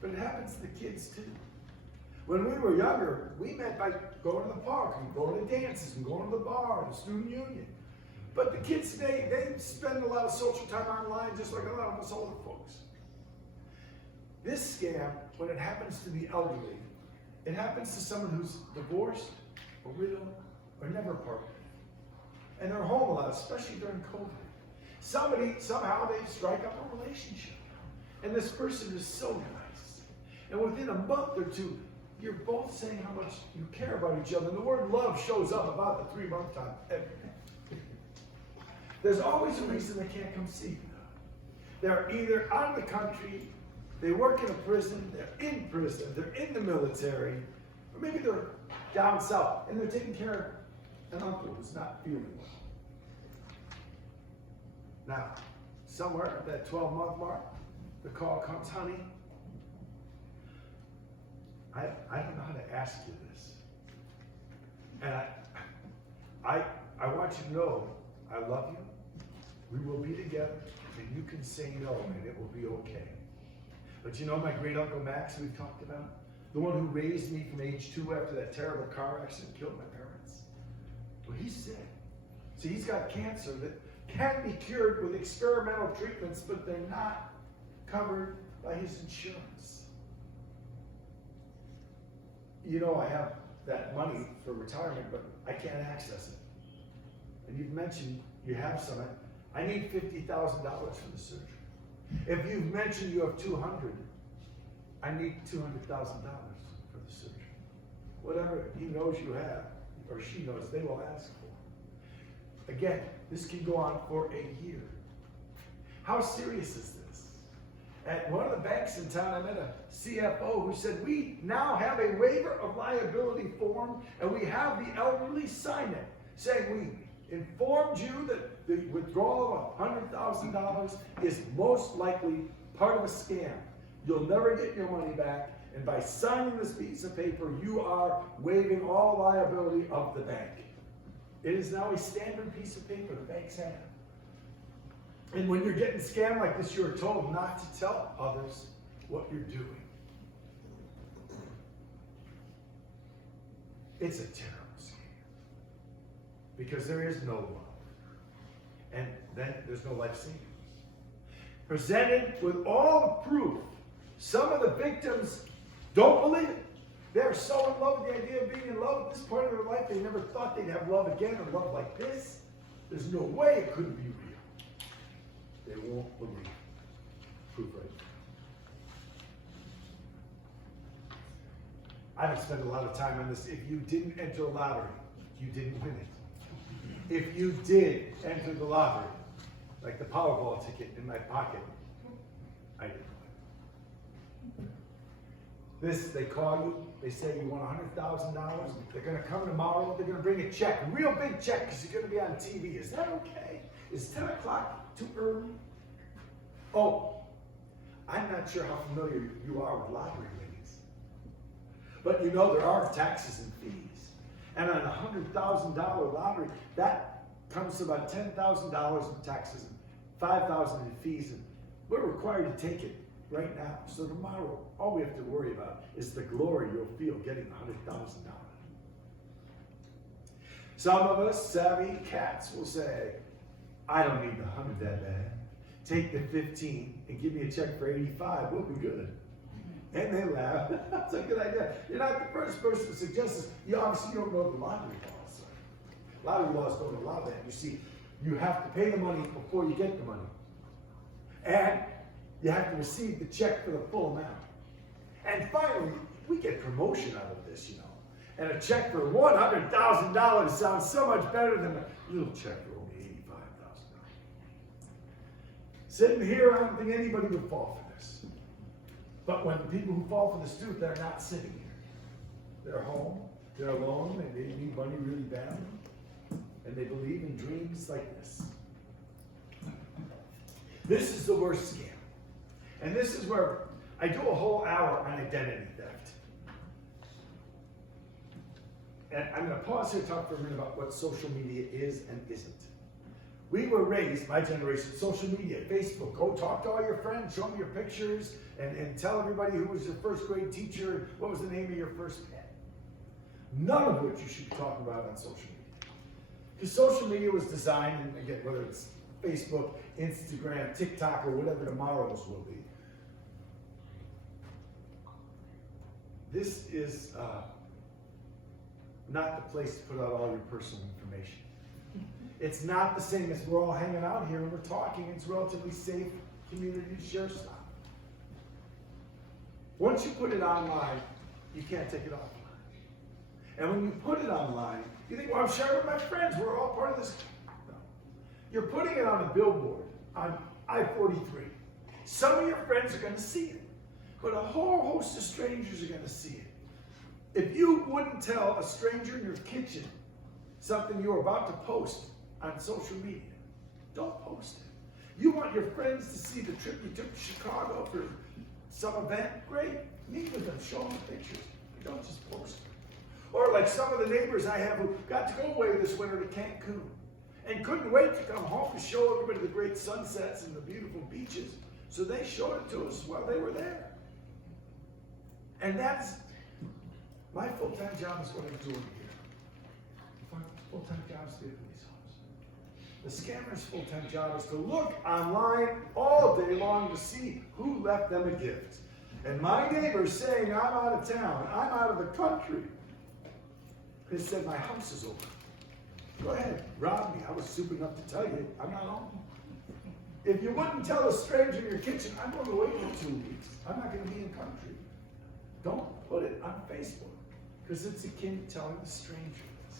But it happens to the kids too. When we were younger, we met by going to the park and going to dances and going to the bar and the student union. But the kids today, they spend a lot of social time online just like a lot of us older folks. This scam, when it happens to the elderly, it happens to someone who's divorced or widowed or never partnered. And they're home a lot, especially during COVID. Somehow they strike up a relationship. And this person is so nice. And within a month or two, you're both saying how much you care about each other. And the word love shows up about the 3-month time. There's always a reason they can't come see you. They're either out of the country, they work in a prison, they're in prison, they're in the military, or maybe they're down south and they're taking care of an uncle who's not feeling well. Now, somewhere at that 12-month mark, the call comes, honey, I don't know how to ask you this. And I want you to know I love you. We will be together, and you can say no, and it will be okay. But you know my great Uncle Max we've talked about? The one who raised me from age 2 after that terrible car accident killed my parents? Well, he's sick. See, he's got cancer that can be cured with experimental treatments, but they're not covered by his insurance. You know, I have that money for retirement, but I can't access it. And you've mentioned you have some. I need $50,000 for the surgery. If you've mentioned you have 200, I need $200,000 for the surgery. Whatever he knows you have, or she knows, they will ask for. Again, this can go on for a year. How serious is this? At one of the banks in town, I met a CFO who said, we now have a waiver of liability form, and we have the elderly sign it, saying we informed you that the withdrawal of $100,000 is most likely part of a scam. You'll never get your money back, And by signing this piece of paper, you are waiving all liability of the bank. It is now a standard piece of paper the banks have. And when you're getting scammed like this, you're told not to tell others what you're doing. It's a terrible scam. Because there is no love. And then there's no life savings. Presented with all the proof, some of the victims don't believe it. They're so in love with the idea of being in love at this point in their life, they never thought they'd have love again or love like this. There's no way it couldn't be real. They won't believe. Proof right there. I haven't spent a lot of time on this. If you didn't enter a lottery, you didn't win it. If you did enter the lottery, like the Powerball ticket in my pocket, I didn't win. This, they call you, they say you want $100,000. They're going to come tomorrow, they're going to bring a check, a real big check, because you're going to be on TV. Is that okay? Is 10 o'clock too early? Oh, I'm not sure how familiar you are with lottery winnings. But you know there are taxes and fees. And on a $100,000 lottery, that comes to about $10,000 in taxes and $5,000 in fees. And we're required to take it right now. So tomorrow, all we have to worry about is the glory you'll feel getting $100,000. Some of us savvy cats will say, I don't need the 100 that bad. Take the 15 and give me a check for 85. We'll be good. And they laugh. That's a good idea. You're not the first person to suggest this. You obviously don't know the lottery laws. Lottery laws don't allow that. You see, you have to pay the money before you get the money. And you have to receive the check for the full amount. And finally, we get promotion out of this, you know. And a check for $100,000 sounds so much better than a little check for only $85,000. Sitting here, I don't think anybody would fall for this. But when the people who fall for this do, they're not sitting here. They're home, they're alone, and they need money really badly. And they believe in dreams like this. This is the worst scam. And this is where I do a whole hour on identity theft. And I'm going to pause here to talk for a minute about what social media is and isn't. We were raised, my generation, social media, Facebook. Go talk to all your friends, show them your pictures, and tell everybody who was your first grade teacher, and what was the name of your first pet. None of which you should be talking about on social media. Because social media was designed, and again, whether it's Facebook, Instagram, TikTok, or whatever tomorrow's will be. This is not the place to put out all your personal information. It's not the same as we're all hanging out here and we're talking. It's a relatively safe community to share stuff. Once you put it online, you can't take it offline. And when you put it online, you think, well, I'm sharing with my friends. We're all part of this. No. You're putting it on a billboard on I-43. Some of your friends are going to see it, but a whole host of strangers are going to see it. If you wouldn't tell a stranger in your kitchen something you're about to post on social media, don't post it. You want your friends to see the trip you took to Chicago for some event? Great. Meet with them. Show them the pictures. Don't just post it. Or like some of the neighbors I have who got to go away this winter to Cancun and couldn't wait to come home to show everybody the great sunsets and the beautiful beaches. So they showed it to us while they were there. And that's my full-time job is what I'm doing here. My full-time job is to be in these homes. The scammer's full-time job is to look online all day long to see who left them a gift. And my neighbor's saying, I'm out of town, I'm out of the country. They said, my house is open. Go ahead, rob me. I was stupid enough to tell you, I'm not home. If you wouldn't tell a stranger in your kitchen, I'm going away for 2 weeks. I'm not going to be in country. Don't put it on Facebook, because it's akin to telling a stranger this.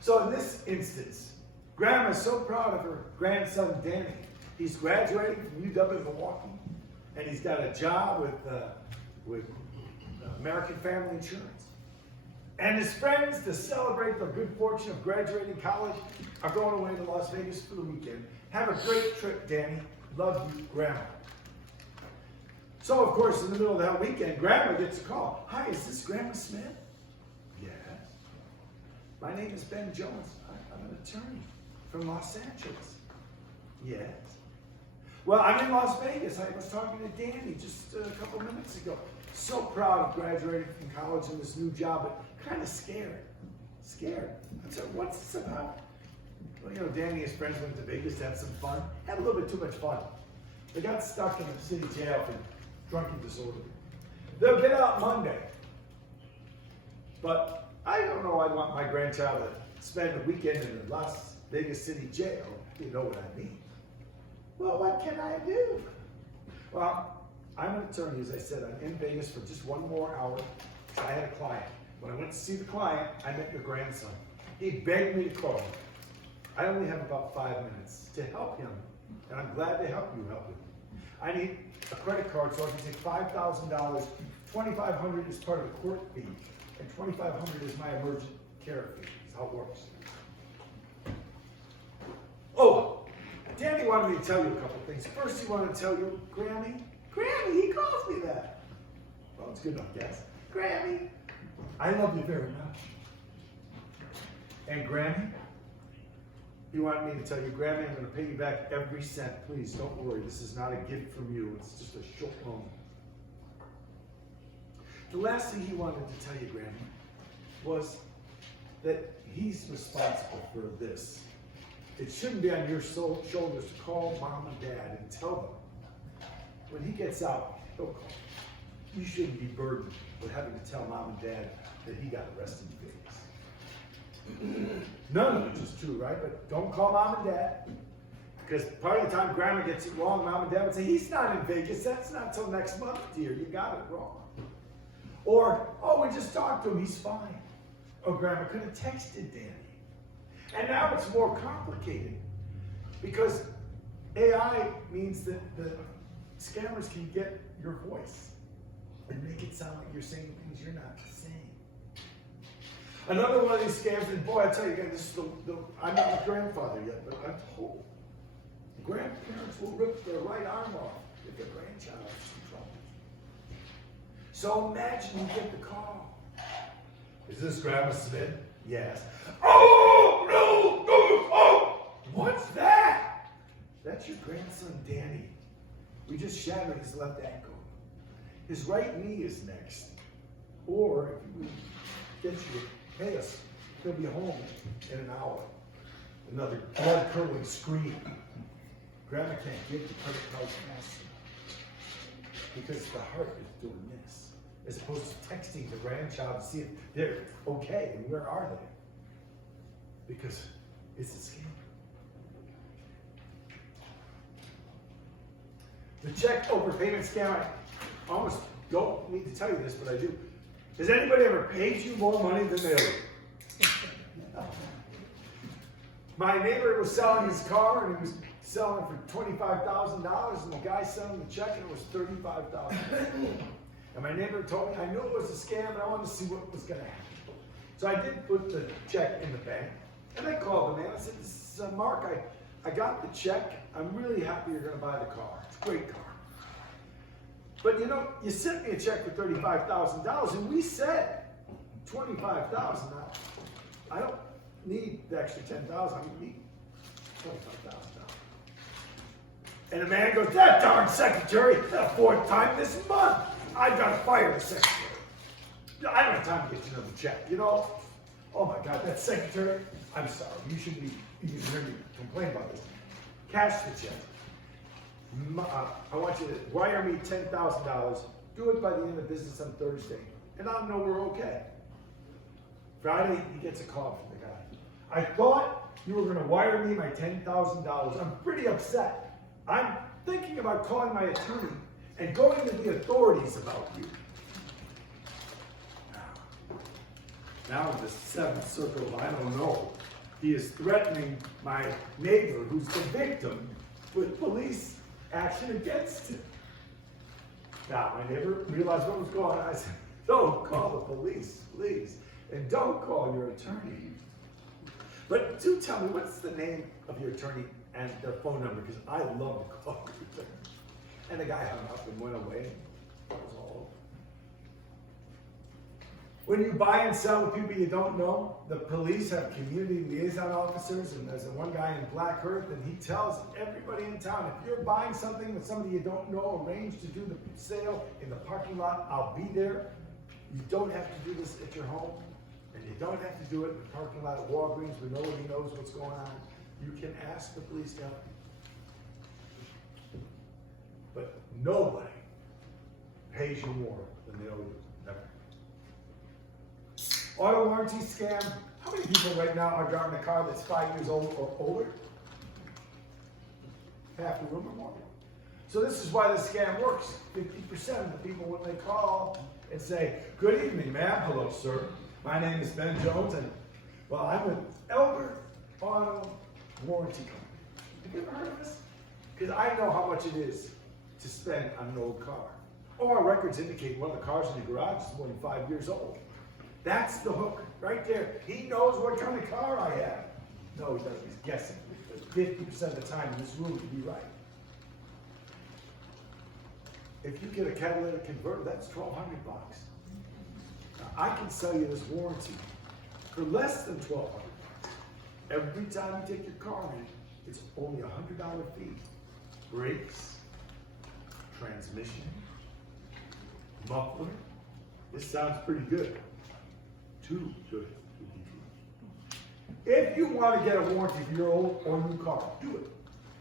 So in this instance, Grandma's so proud of her grandson, Danny. He's graduating from UW in Milwaukee, and he's got a job with American Family Insurance. And his friends, to celebrate the good fortune of graduating college, are going away to Las Vegas for the weekend. Have a great trip, Danny. Love you, Grandma. So, of course, in the middle of that weekend, Grandma gets a call. Hi, is this Grandma Smith? Yes. My name is Ben Jones. I'm an attorney from Los Angeles. Yes. Well, I'm in Las Vegas. I was talking to Danny just a couple minutes ago. So proud of graduating from college and this new job, but kind of scared. Scared. I said, what's this about? Well, you know, Danny and his friends went to Vegas to have some fun. Had a little bit too much fun. They got stuck in the city jail for drunken disorder. They'll get out Monday. But I don't know I'd want my grandchild to spend the weekend in the Las Vegas City jail, if you know what I mean. Well, what can I do? Well, I'm an attorney, as I said. I'm in Vegas for just one more hour. I had a client. When I went to see the client, I met your grandson. He begged me to call him. I only have about 5 minutes to help him, and I'm glad to help you help him. I need a credit card so I can take $5,000. $2,500 is part of the court fee, and $2,500 is my emergent care fee. That's how it works. Oh, Danny wanted me to tell you a couple things. First, he wanted to tell you, Grammy, he calls me that. Well, it's good enough, yes. Grammy, I love you very much. And Grammy, he wanted me to tell you, Grammy, I'm going to pay you back every cent. Please, don't worry. This is not a gift from you. It's just a short loan. The last thing he wanted to tell you, Grammy, was that he's responsible for this. It shouldn't be on your shoulders to call Mom and Dad and tell them. When he gets out, he'll call. You shouldn't be burdened with having to tell Mom and Dad that he got arrested in Vegas. None of it is true, right? But don't call Mom and Dad. Because part of the time Grandma gets it wrong, Mom and Dad would say, he's not in Vegas. That's not till next month, dear. You got it wrong. Or, oh, we just talked to him. He's fine. Or Grandma could have texted Danny. And now it's more complicated. Because AI means that the scammers can get your voice and make it sound like you're saying things you're not saying. Another one of these scams, and boy, I tell you again, this is I'm not a grandfather yet, but I'm told grandparents will rip their right arm off if their grandchild is in trouble. So imagine you get the call. Is this Grandma Smith? Yes. Oh, no, no, oh! What's that? That's your grandson, Danny. We just shattered his left ankle. His right knee is next. Or if we get you to pay us, he'll be home in an hour. Another blood-curdling scream. Grandma can't get the credit card fast enough because the heart is doing this, as opposed to texting the grandchild to see if they're okay and where are they. Because it's a scam. The check overpayment scam, I almost don't need to tell you this, but I do. Has anybody ever paid you more money than they owe you? My neighbor was selling his car, and he was selling it for $25,000, and the guy sent him the check, and it was $35,000. And my neighbor told me, I knew it was a scam, and I wanted to see what was going to happen. So I did put the check in the bank, and I called the man. I said, this is Mark, I got the check. I'm really happy you're going to buy the car. It's a great car. But you know, you sent me a check for $35,000, and we said $25,000. I don't need the extra $10,000. I need $25,000. And the man goes, that darn secretary, the fourth time this month. I've got to fire the secretary. I don't have time to get you another check. You know, oh my God, that secretary, I'm sorry. You shouldn't be even hearing me complain about this. Cash the check. I want you to wire me $10,000. Do it by the end of business on Thursday, and I'll know we're okay. Friday, he gets a call from the guy. I thought you were going to wire me my $10,000. I'm pretty upset. I'm thinking about calling my attorney and going to the authorities about you. Now in the seventh circle of I don't know, he is threatening my neighbor who's the victim with police action against him. Now, my neighbor realized what was going on. I said, don't call the police, please. And don't call your attorney. But do tell me, what's the name of your attorney and their phone number? Because I love to call your attorney. And the guy hung up and went away. That was all over. When you buy and sell with people you don't know, the police have community liaison officers, and there's one guy in Black Earth, and he tells everybody in town, if you're buying something with somebody you don't know, arrange to do the sale in the parking lot, I'll be there. You don't have to do this at your home, and you don't have to do it in the parking lot at Walgreens where nobody knows what's going on. You can ask the police to help you. But nobody pays you more than they owe you. Never. Auto warranty scam. How many people right now are driving a car that's 5 years old or older? Half the room or more. So this is why the scam works. 50% of the people, when they call and say, good evening, ma'am. Hello, sir. My name is Ben Jones, and well, I'm with Elbert Auto Warranty Company. Have you ever heard of this? Because I know how much it is to spend on an old car. Oh, our records indicate one of the cars in the garage is more than 5 years old. That's the hook right there. He knows what kind of car I have. No, he doesn't. He's guessing. But 50% of the time in this room, he'd be right. If you get a catalytic converter, that's $1,200. Now, I can sell you this warranty for less than $1,200. Every time you take your car in, it's only a $100 fee. Brakes, transmission, muffler. This sounds pretty good. Too good to be true. If you want to get a warranty for your old or new car, do it.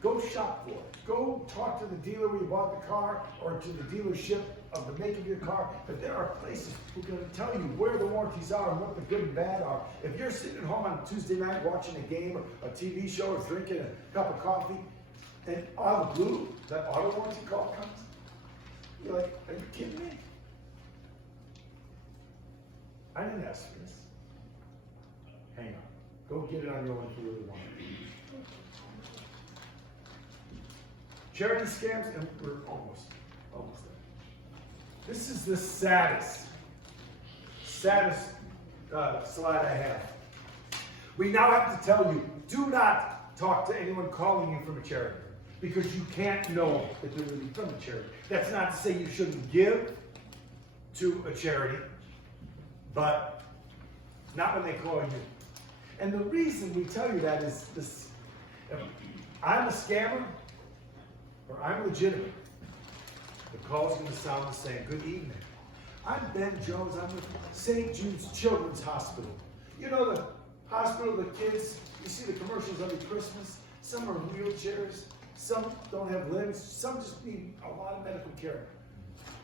Go shop for it. Go talk to the dealer where you bought the car or to the dealership of the make of your car. But there are places who are going to tell you where the warranties are and what the good and bad are. If you're sitting at home on a Tuesday night watching a game or a TV show or drinking a cup of coffee, and out of the blue, that auto warranty call comes, you're like, are you kidding me? I didn't ask for this. Hang on. Go get it on your own if you really want it. Charity scams, and we're almost there. This is the saddest slide I have. We now have to tell you, do not talk to anyone calling you from a charity, because you can't know that they're really from a charity. That's not to say you shouldn't give to a charity, but not when they call you. And the reason we tell you that is this: if I'm a scammer or I'm legitimate, the call's going to sound the same. Good evening. I'm Ben Jones. I'm with St. Jude's Children's Hospital. You know the hospital, the kids, you see the commercials every Christmas. Some are in wheelchairs, some don't have limbs, some just need a lot of medical care.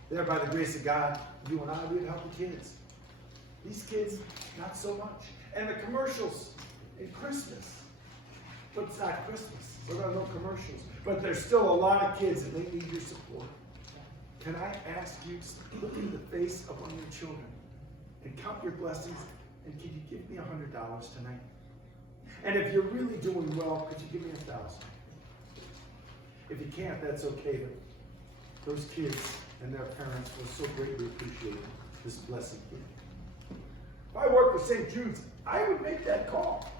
There, by the grace of God, you and I, we'd help the kids. These kids, not so much. And the commercials in Christmas, but it's not Christmas, so there are no commercials. But there's still a lot of kids and they need your support. Can I ask you to look in the face of one of your children and count your blessings, and can you give me $100 tonight? And if you're really doing well, could you give me $1,000? If you can't, that's okay, but those kids and their parents will so greatly appreciate this blessing gift. If I work with St. Jude's, I would make that call.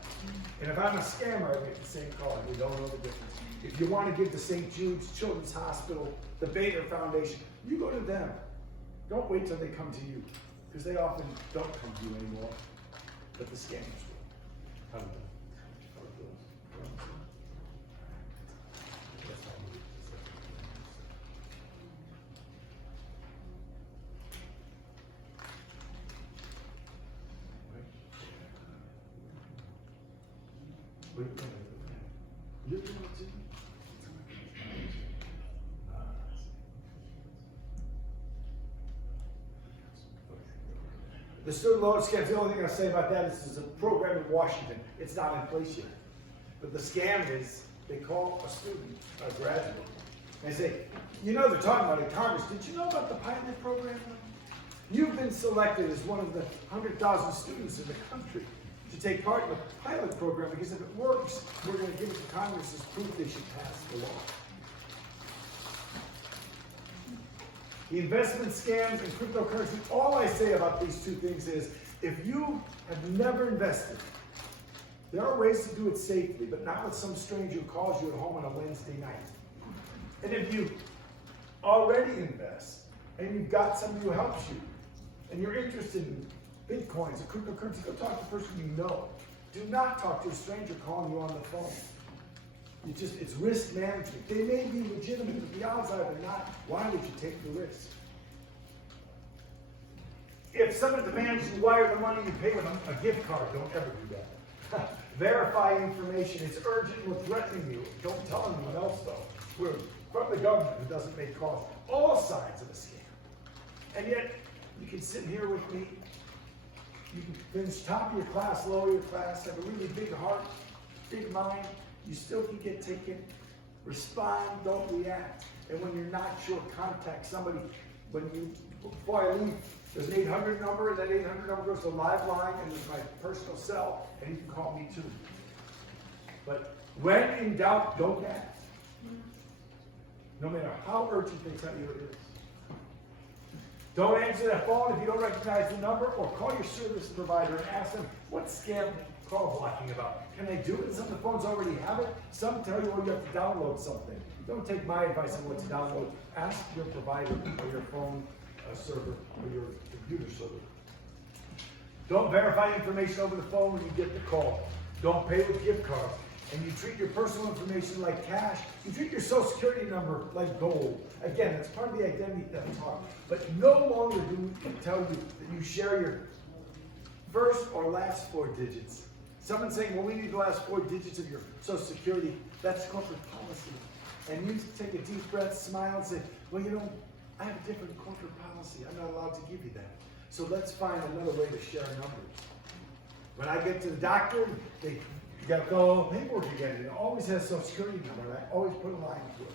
And if I'm a scammer, I make the same call. We don't know the difference. If you want to give to St. Jude's Children's Hospital, the Bader Foundation, you go to them. Don't wait till they come to you, because they often don't come to you anymore, but the scammers will. How about that? The student loan scams, the only thing I say about that is there's a program in Washington. It's not in place yet. But the scam is they call a student, a graduate, and say, you know, they're talking about it in Congress. Did you know about the pilot program? You've been selected as one of the 100,000 students in the country to take part in the pilot program, because if it works, we're going to give it to Congress as proof they should pass the law. The investment scams and cryptocurrency, all I say about these two things is, if you have never invested, there are ways to do it safely, but not with some stranger who calls you at home on a Wednesday night. And if you already invest, and you've got somebody who helps you, and you're interested in Bitcoins or cryptocurrency, go talk to the person you know. Do not talk to a stranger calling you on the phone. It's risk management. They may be legitimate, but the odds are they're not. Why would you take the risk? If someone demands you wire the money, you pay with a gift card. Don't ever do that. Verify information. It's urgent. We're threatening you. Don't tell anyone else, though. We're from the government who doesn't make calls. All sides of a scam. And yet, you can sit here with me. You can finish top of your class, lower your class, have a really big heart, big mind. You still can get taken. Respond, don't react. And when you're not sure, contact somebody. Before I leave, there's an 800 number, and that 800 number goes to a live line, and there's my personal cell, and you can call me too. But when in doubt, don't act. No matter how urgent they tell you it is. Don't answer that phone if you don't recognize the number, or call your service provider and ask them, what's scam call blocking about? Can they do it? Some of the phones already have it. Some tell you, you have to download something. Don't take my advice on what to download. Ask your provider or your phone server or your computer server. Don't verify information over the phone when you get the call. Don't pay with gift cards. And you treat your personal information like cash. You treat your social security number like gold. Again, it's part of the identity that we talk. But no longer do we tell you that you share your first or last 4 digits. Someone saying, well, we need the last 4 digits of your social security. That's corporate policy. And you take a deep breath, smile, and say, well, I have a different corporate policy. I'm not allowed to give you that. So let's find another way to share numbers. When I get to the doctor, you got to fill out paperwork again. It always has social security number, and I always put a line to it.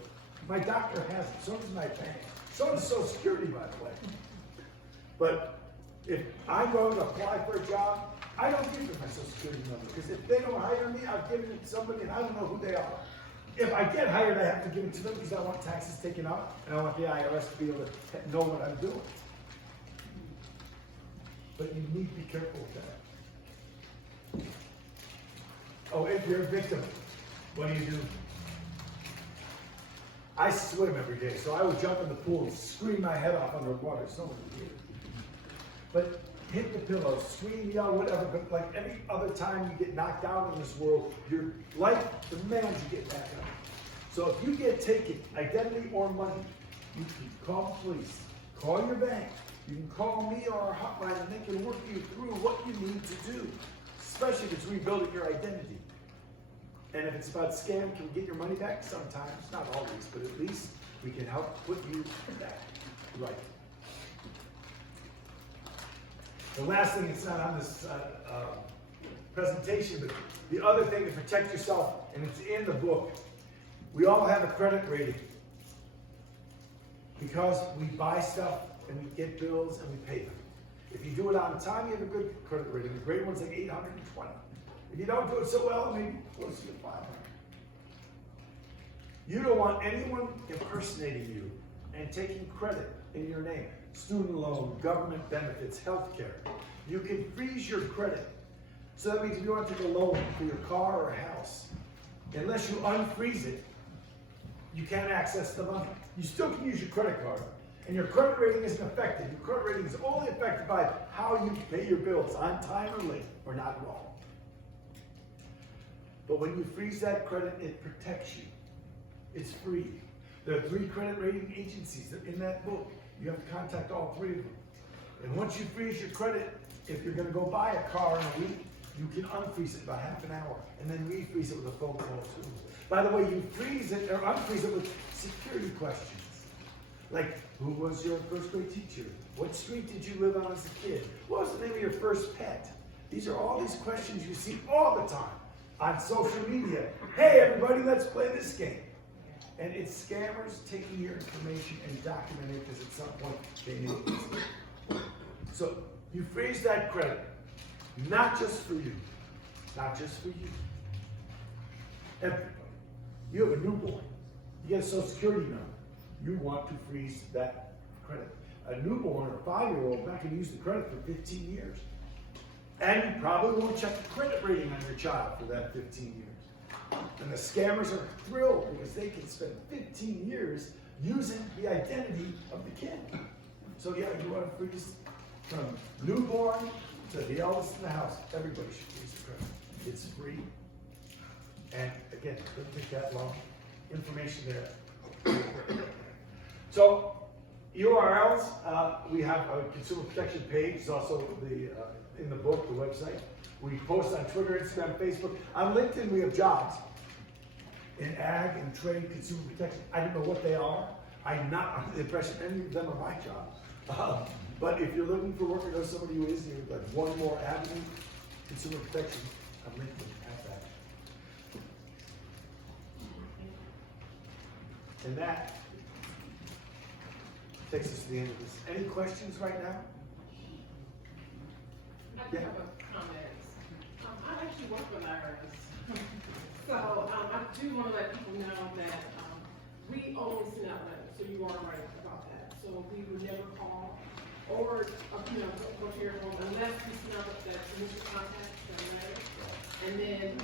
My doctor has it. So does my bank. So does Social Security, by the way. But if I'm going to apply for a job, I don't give them my Social Security number, because if they don't hire me, I've given it to somebody and I don't know who they are. If I get hired, I have to give it to them because I want taxes taken out and I want the IRS to be able to know what I'm doing. But you need to be careful with that. Oh, if you're a victim, what do? I swim every day, so I would jump in the pool and scream my head off underwater. So many years. But hit the pillow, scream, yell, whatever. But like every other time you get knocked out in this world, your life demands you get back up. So if you get taken, identity or money, you can call the police, call your bank. You can call me or our hotline, and they can work you through what you need to do, especially if it's rebuilding your identity. And if it's about scam, can we get your money back? Sometimes, not always, but at least we can help put you back right. The last thing, it's not on this presentation, but the other thing to protect yourself, and it's in the book, we all have a credit rating. Because we buy stuff and we get bills and we pay them. If you do it on time, you have a good credit rating. The great one's like 820. If you don't do it so well, maybe close to 500. You don't want anyone impersonating you and taking credit in your name. Student loan, government benefits, health care. You can freeze your credit. So that means if you want to take a loan for your car or house, unless you unfreeze it, you can't access the money. You still can use your credit card, and your credit rating isn't affected. Your credit rating is only affected by how you pay your bills, on time or late, or not at all. But when you freeze that credit, it protects you. It's free. There are 3 credit rating agencies that in that book. You have to contact all 3 of them. And once you freeze your credit, if you're going to go buy a car in a week, you can unfreeze it about half an hour and then refreeze it with a phone call too. By the way, you freeze it or unfreeze it with security questions. Like, who was your first grade teacher? What street did you live on as a kid? What was the name of your first pet? These are all these questions you see all the time on social media. Hey everybody, let's play this game. And it's scammers taking your information and documenting it because at some point they need it. So you freeze that credit, not just for you, not just for you. Everybody. You have a newborn, you get a social security number. You want to freeze that credit. A newborn or 5-year-old not going to use the credit for 15 years. And you probably won't check the credit rating on your child for that 15 years. And the scammers are thrilled because they can spend 15 years using the identity of the kid. So yeah, you want to freeze from newborn to the eldest in the house. Everybody should freeze a credit. It's free. And again, it doesn't take that long. Information there. So URLs, we have a consumer protection page. It's also in the book, the website. We post on Twitter, Instagram, Facebook. On LinkedIn, we have jobs in ag and trade, consumer protection. I don't know what they are. I'm not under the impression any of them are my job. But if you're looking for work or know somebody who is, you've got one more avenue, consumer protection on LinkedIn. Have that. And that takes us to the end of this. Any questions right now? I do have a comment. I actually work with IRS. So I do want to let people know that we only send out letters, so you are right about that. So we would never call or go to your home unless we send out that initial contact, that letter. And then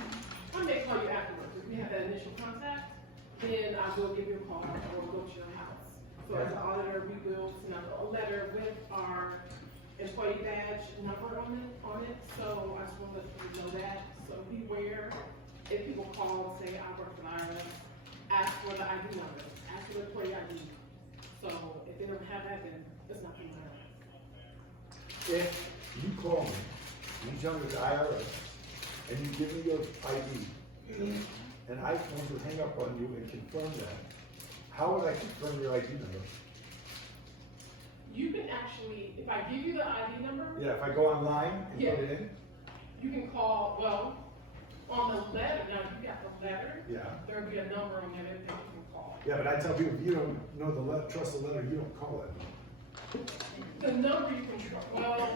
I may call you afterwards. If we have that initial contact, then I will give you a call or go to your house. So as an auditor, we will send out a letter with our employee badge number on it. So I just want to let you know that. So beware if people call and say, I work for the IRS, ask for the ID number, ask for the employee ID. So if they don't have that, then it's not going to matter. If you call me, you tell me the IRS, and you give me your ID, and I want to hang up on you and confirm that, how would I confirm your ID number? You can actually, if I give you the ID number, Yeah, if I go online and Yeah. put it in? you can call, well, on the letter, now you got the letter, Yeah. there'll be a number on there that you can call. Yeah, but I tell people, if you don't know the letter, trust the letter, you don't call it. The number you can, well,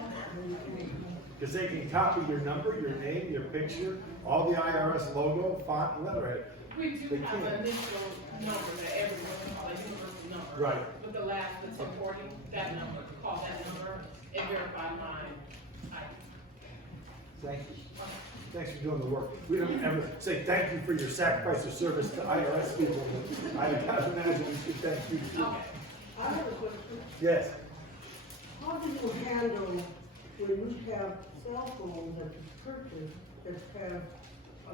Because they can copy your number, your name, your picture, all the IRS logo, font, and letterhead. we do They have can't. an initial number that everyone can call, a universal number. Right. With the last, the 1040, that number, call that number and verify mine. Thank you. Thanks for doing the work. We don't ever say thank you for your sacrifice of service to IRS people. I can't imagine we should thank you. Okay. I have a question. Yes. How do you handle when you have cell phones that you purchase that have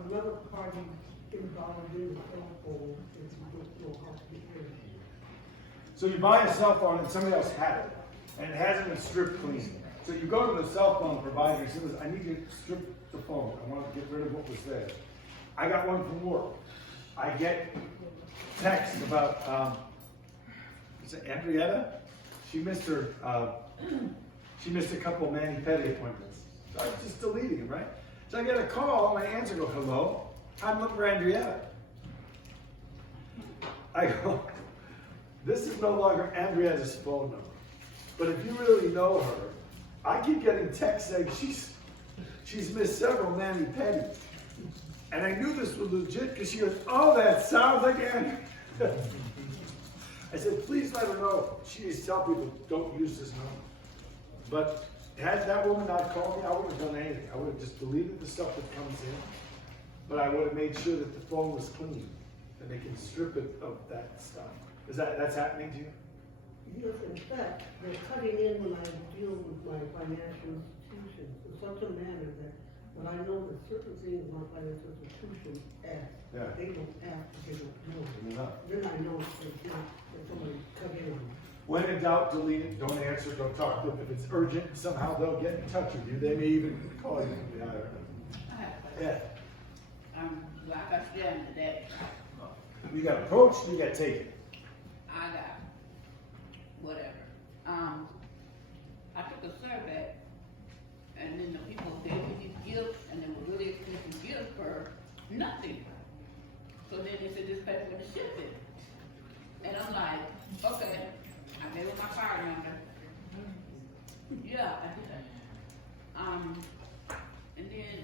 another party involved in the cell phone that you don't know how to get rid of? So you buy a cell phone and somebody else had it, and it hasn't been strip cleaned. So you go to the cell phone provider and say, I need you to strip the phone. I want to get rid of what was there. I got one from work. I get text about, is it Andrietta? She missed a couple of mani-pedi appointments. So I was just deleting them, right? So I get a call, and my answer goes, hello, I'm looking for Andrietta. I go, this is no longer Andrietta's phone number. But if you really know her, I keep getting texts saying she's missed several mani-pedis. And I knew this was legit because she goes, oh, that sounds like Andrietta. I said, please let her know. She needs to tell people, don't use this number. But had that woman not called me, I wouldn't have done anything. I would have just deleted the stuff that comes in. But I would have made sure that the phone was clean and they can strip it of that stuff. That's happening to you? Yes, in fact, they're cutting in when I deal with my financial institutions in such a manner that when I know that certain things my financial institution asks, Yeah. they don't ask, they don't know. Enough. Then I know it's not, that somebody cut in on me. When in doubt, delete it, don't answer, don't talk to them. If it's urgent, somehow they'll get in touch with you. They may even call you. Yeah. I have a Yeah. question. Like I said today, You got approached, you got taken. I got whatever. I took a survey, and then the people gave me these gifts, and they were really expensive gifts for nothing. So then they said, just pay for the shipping. And I'm like, okay, I gave him my card number. Yeah, I did that. And then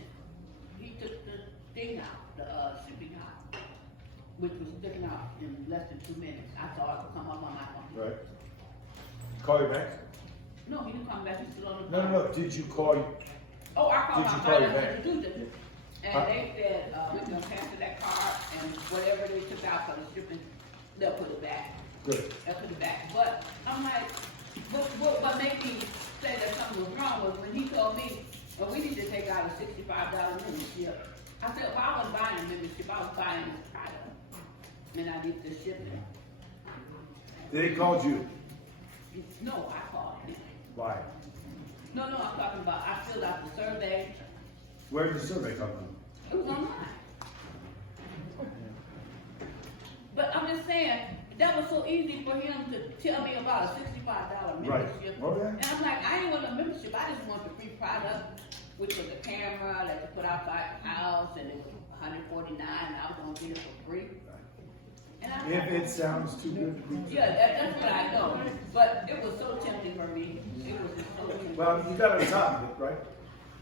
he took the thing out, the shipping out, which was sticking out in less than 2 minutes. I saw it come up on my phone. Right. Call you back? No, he didn't come back, he's still on the phone. No. Did you call you? Oh, I called Did my you call your financial bank? institution, and they said, we're gonna cancel that card, and whatever they took out for the shipping, they'll put it back. Good. They'll put it back, but I'm like, what made me say that something was wrong was when he told me, well, we need to take out a $65 membership. I said, well, I wasn't buying a membership, I was buying this product. And I did the shipping. They called you. No, I called him. Why? No, I'm talking about, I filled out the survey. Where did the survey come from? It was online. But I'm just saying, that was so easy for him to tell me about a $65 membership. Oh, yeah. And I'm like, I ain't want a membership, I just want the free product, which was a camera that you put outside the house, and it was $149, and I was gonna get it for free. And I'm If like, it sounds too good to be true. yeah, that's what I know, but it was so tempting for me, it was just so tempting. Well, you got on top of it, right?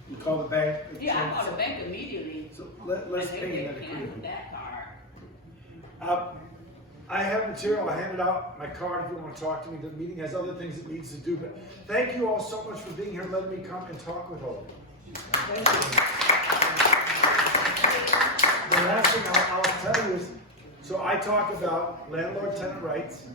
You call the bank. Yeah, I called the bank immediately. So let's and pay they another canceled credit. that card. I have material, I handed out my card if you want to talk to me. The meeting has other things it needs to do, but thank you all so much for being here, letting me come and talk with all of you. Thank you. The last thing I'll tell you is, so I talk about landlord-tenant rights,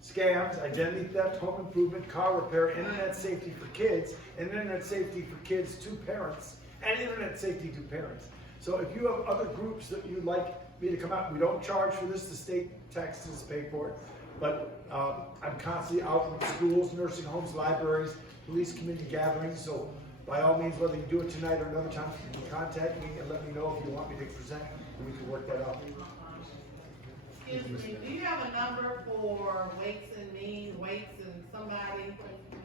scams, identity theft, home improvement, car repair, internet safety for kids, and internet safety for kids to parents, and internet safety to parents. So if you have other groups that you'd like me to come out, we don't charge for this, the state taxes pay for it, but I'm constantly out in schools, nursing homes, libraries, police community gatherings, so by all means, whether you do it tonight or another time, you can contact me and let me know if you want me to present, and we can work that out. Excuse me, do you have a number for weights and means, weights and somebody?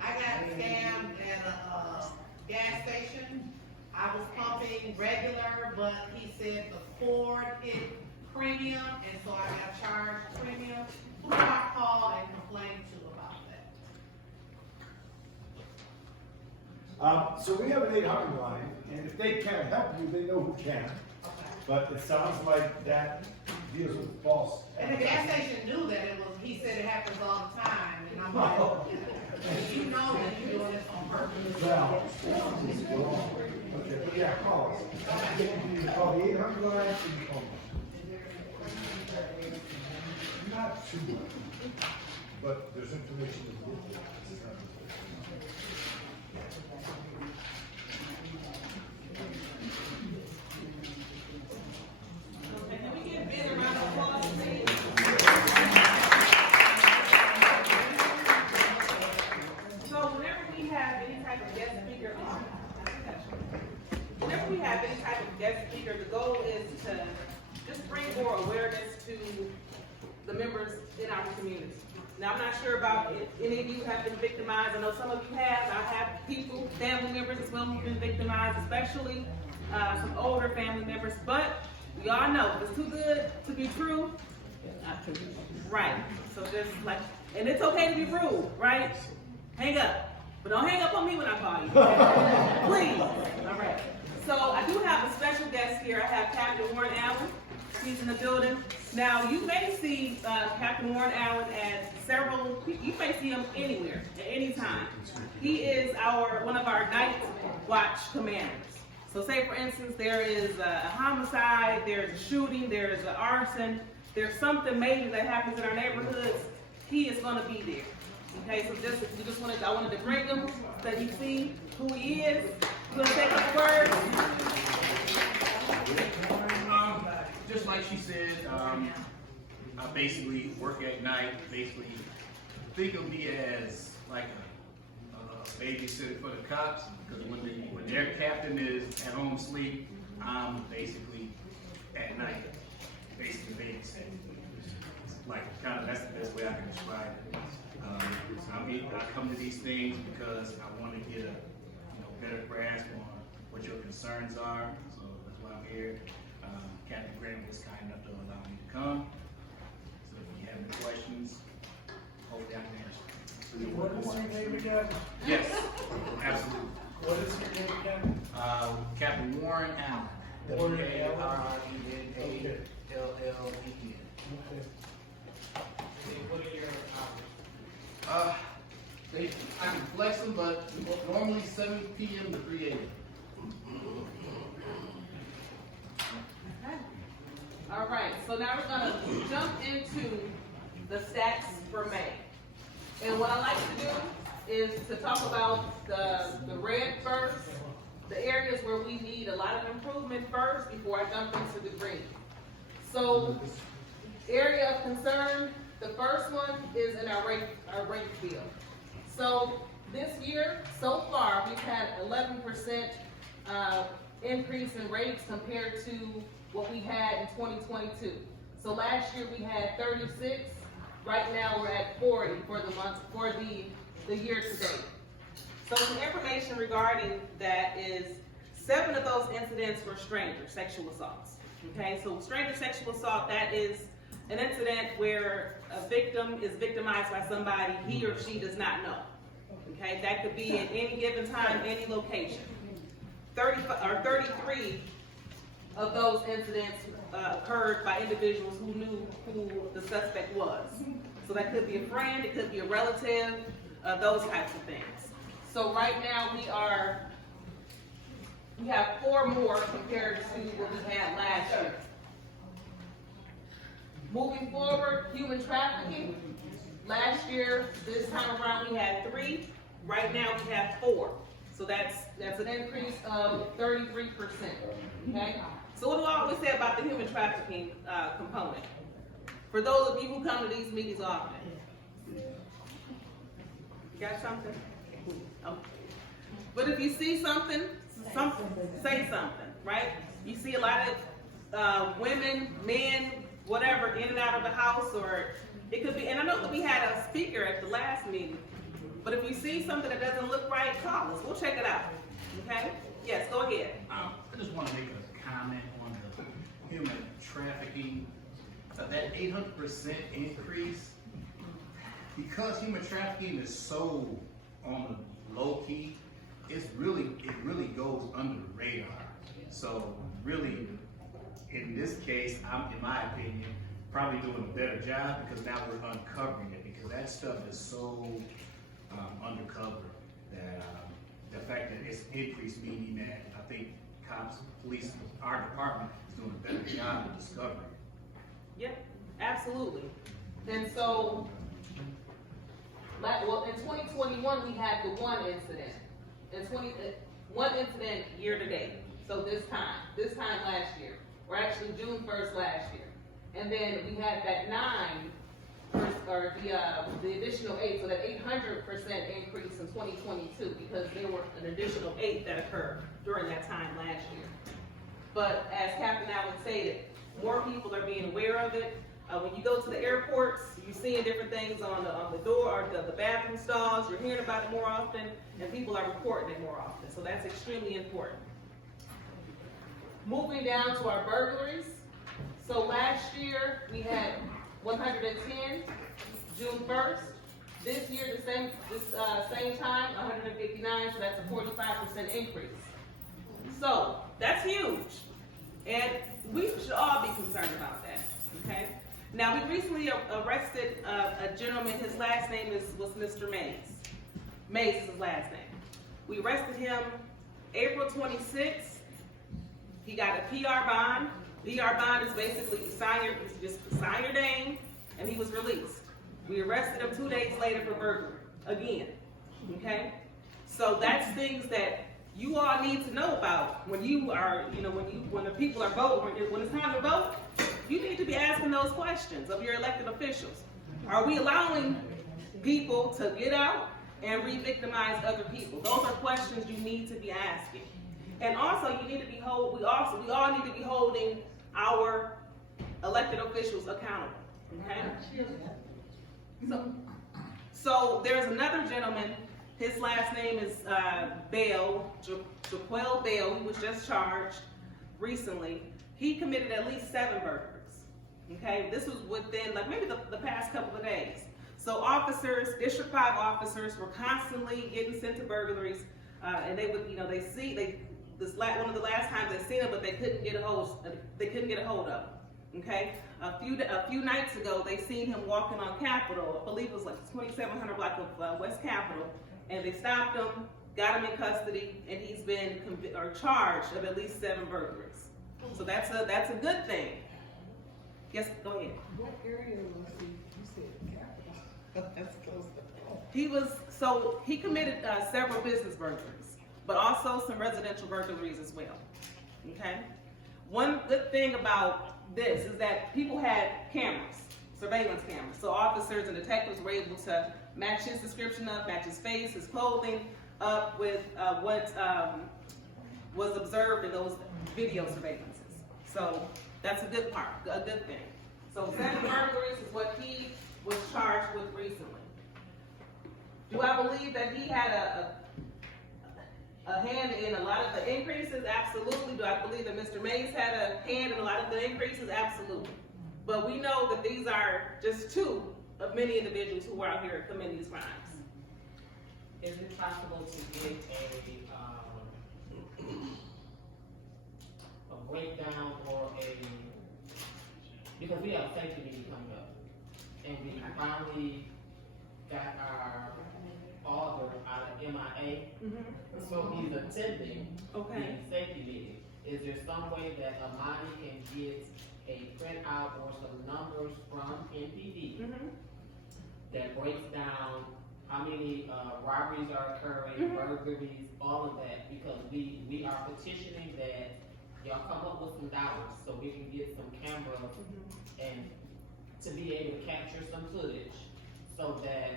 I got scammed at a gas station. I was pumping regular, but he said the Ford hit premium, and so I got charged premium. Who do I call and complain to about that? So we have an 800 line, and if they can't help you, they know who can. But it sounds like that deals with false. And the gas station knew that it was, he said it happens all the time, and I'm like, you know that you're doing this on purpose. Well, okay, but yeah, call us. You call the 800 line and you call them. Not too much, but there's information to give. Can we get a big round of applause, please? So whenever we have any type of guest speaker, the goal is to just bring more awareness to the members in our community. Now, I'm not sure about if any of you have been victimized. I know some of you have. I have people, family members as well, who've been victimized, especially some older family members. But we all know if it's too good to be true. Not true. Right. So just like, and it's okay to be rude, right? Hang up. But don't hang up on me when I call you. Please. All right. So I do have a special guest here. I have Captain Warren Allen. He's in the building. Now, you may see Captain Warren Allen at several, you may see him anywhere, at any time. He is one of our night watch commanders. So say, for instance, there is a homicide, there's a shooting, there's an arson, there's something major that happens in our neighborhoods, he is going to be there. Okay, so I wanted to bring him so that you see who he is. We're going to take a word. Just like she said, I basically work at night. Basically, think of me as like a babysitter for the cops, because when their captain is at home asleep, I'm basically at night, basically babysitting. Like that's the best way I can describe it. I come to these things because I want to get a better grasp on what your concerns are. So that's why I'm here. Captain Graham was kind enough to allow me to come. So if you have any questions, hopefully I can answer. What is your name again? Yes, absolutely. What is your name again? Captain Warren Allen. Warren Allen. WARRENALLEN. What are your hours? I can flex them, but normally 7 p.m. to 3 a.m. All right, so now we're going to jump into the stats for May. And what I like to do is to talk about the red first, the areas where we need a lot of improvement first before I jump into the green. So, area of concern, the first one is in our rate field. So, this year, so far, we've had 11% increase in rates compared to what we had in 2022. So last year we had 36, right now we're at 40 for the month, for the year to date. So some information regarding that is 7 of those incidents were stranger sexual assaults. Okay, so stranger sexual assault, that is an incident where a victim is victimized by somebody he or she does not know. Okay, that could be at any given time, any location. 33 of those incidents occurred by individuals who knew who the suspect was. So that could be a friend, it could be a relative, those types of things. So right now we have 4 more compared to what we had last year. Moving forward, human trafficking. Last year, this time around, we had 3. Right now, we have 4. So that's an increase of 33%. Okay. So what do I always say about the human trafficking component? For those of you who come to these meetings often. You got something? Okay. But if you see something, say something, right? You see a lot of women, men, whatever, in and out of the house, or it could be, and I know that we had a speaker at the last meeting, but if you see something that doesn't look right, call us. We'll check it out. Okay? Yes, go ahead. I just want to make a comment on the human trafficking. That 800% increase, because human trafficking is so on the low key, it really goes under the radar. So really, in this case, I'm, in my opinion, probably doing a better job because now we're uncovering it, because that stuff is so undercover that the fact that it's increased, meaning that I think cops, police, our department is doing a better job of discovering it. Yep, absolutely. And so, well, in 2021, we had the 1 incident. One incident Year to date. So this time last year, or actually June 1st last year. And then we had that 9, or the additional 8, so that 800% increase in 2022, because there were An additional 8 that occurred during that time last year. But as Captain Allen stated, more people are being aware of it. When you go to the airports, you're seeing different things on the door or the bathroom stalls. You're hearing about it more often, and people are reporting it more often. So that's extremely important. Moving down to our burglaries. So last year we had 110, June 1st. This year, same time, 159. So that's a 45% increase. So that's huge, and we should all be concerned about that. Okay. Now we recently arrested a gentleman. His last name was Mr. Mays. Mays is his last name. We arrested him April 26th. He got a PR bond. PR bond is basically just sign your name, and he was released. We arrested him 2 days later for burglary again. Okay, so that's things that you all need to know about when you are, when the people are voting. When it's time to vote, you need to be asking those questions of your elected officials. Are we allowing people to get out and re-victimize other people? Those are questions you need to be asking. And also, you need to be we all need to be holding our elected officials accountable. Okay? So there's another gentleman. His last name is Bell, Jaquel Bell. He was just charged recently. He committed at least 7 burglaries. Okay, this was within maybe the past couple of days. So officers, District 5 officers, were constantly getting sent to burglaries, and they would, one of the last times they seen him, but they couldn't get a hold of him. Okay, a few nights ago, they seen him walking on Capitol. I believe it was like 2700 block of West Capitol, and they stopped him, got him in custody, and he's been charged of at least 7 burglaries. So that's a good thing. Yes, go ahead. What area was he? You said Capitol. That's close to home. He committed several business burglaries, but also some residential burglaries as well. Okay? One good thing about this is that people had cameras, surveillance cameras. So officers and detectives were able to match his description up, match his face, his clothing up with what was observed in those video surveillances. So that's a good part, a good thing. So 7 burglaries is what he was charged with recently. Do I believe that he had a hand in a lot of the increases? Absolutely. Do I believe that Mr. Mays had a hand in a lot of the increases? Absolutely. But we know that these are just 2 of many individuals who are out here committing these crimes. Is it possible to get a breakdown or because we have a safety meeting coming up, and we finally got our auditor out of MIA, so he's attending the safety meeting. Is there some way that Amani can get a printout or some numbers from NPD that breaks down how many robberies are occurring, burglaries, all of that? Because we are petitioning that y'all come up with some dollars so we can get some cameras and to be able to capture some footage so that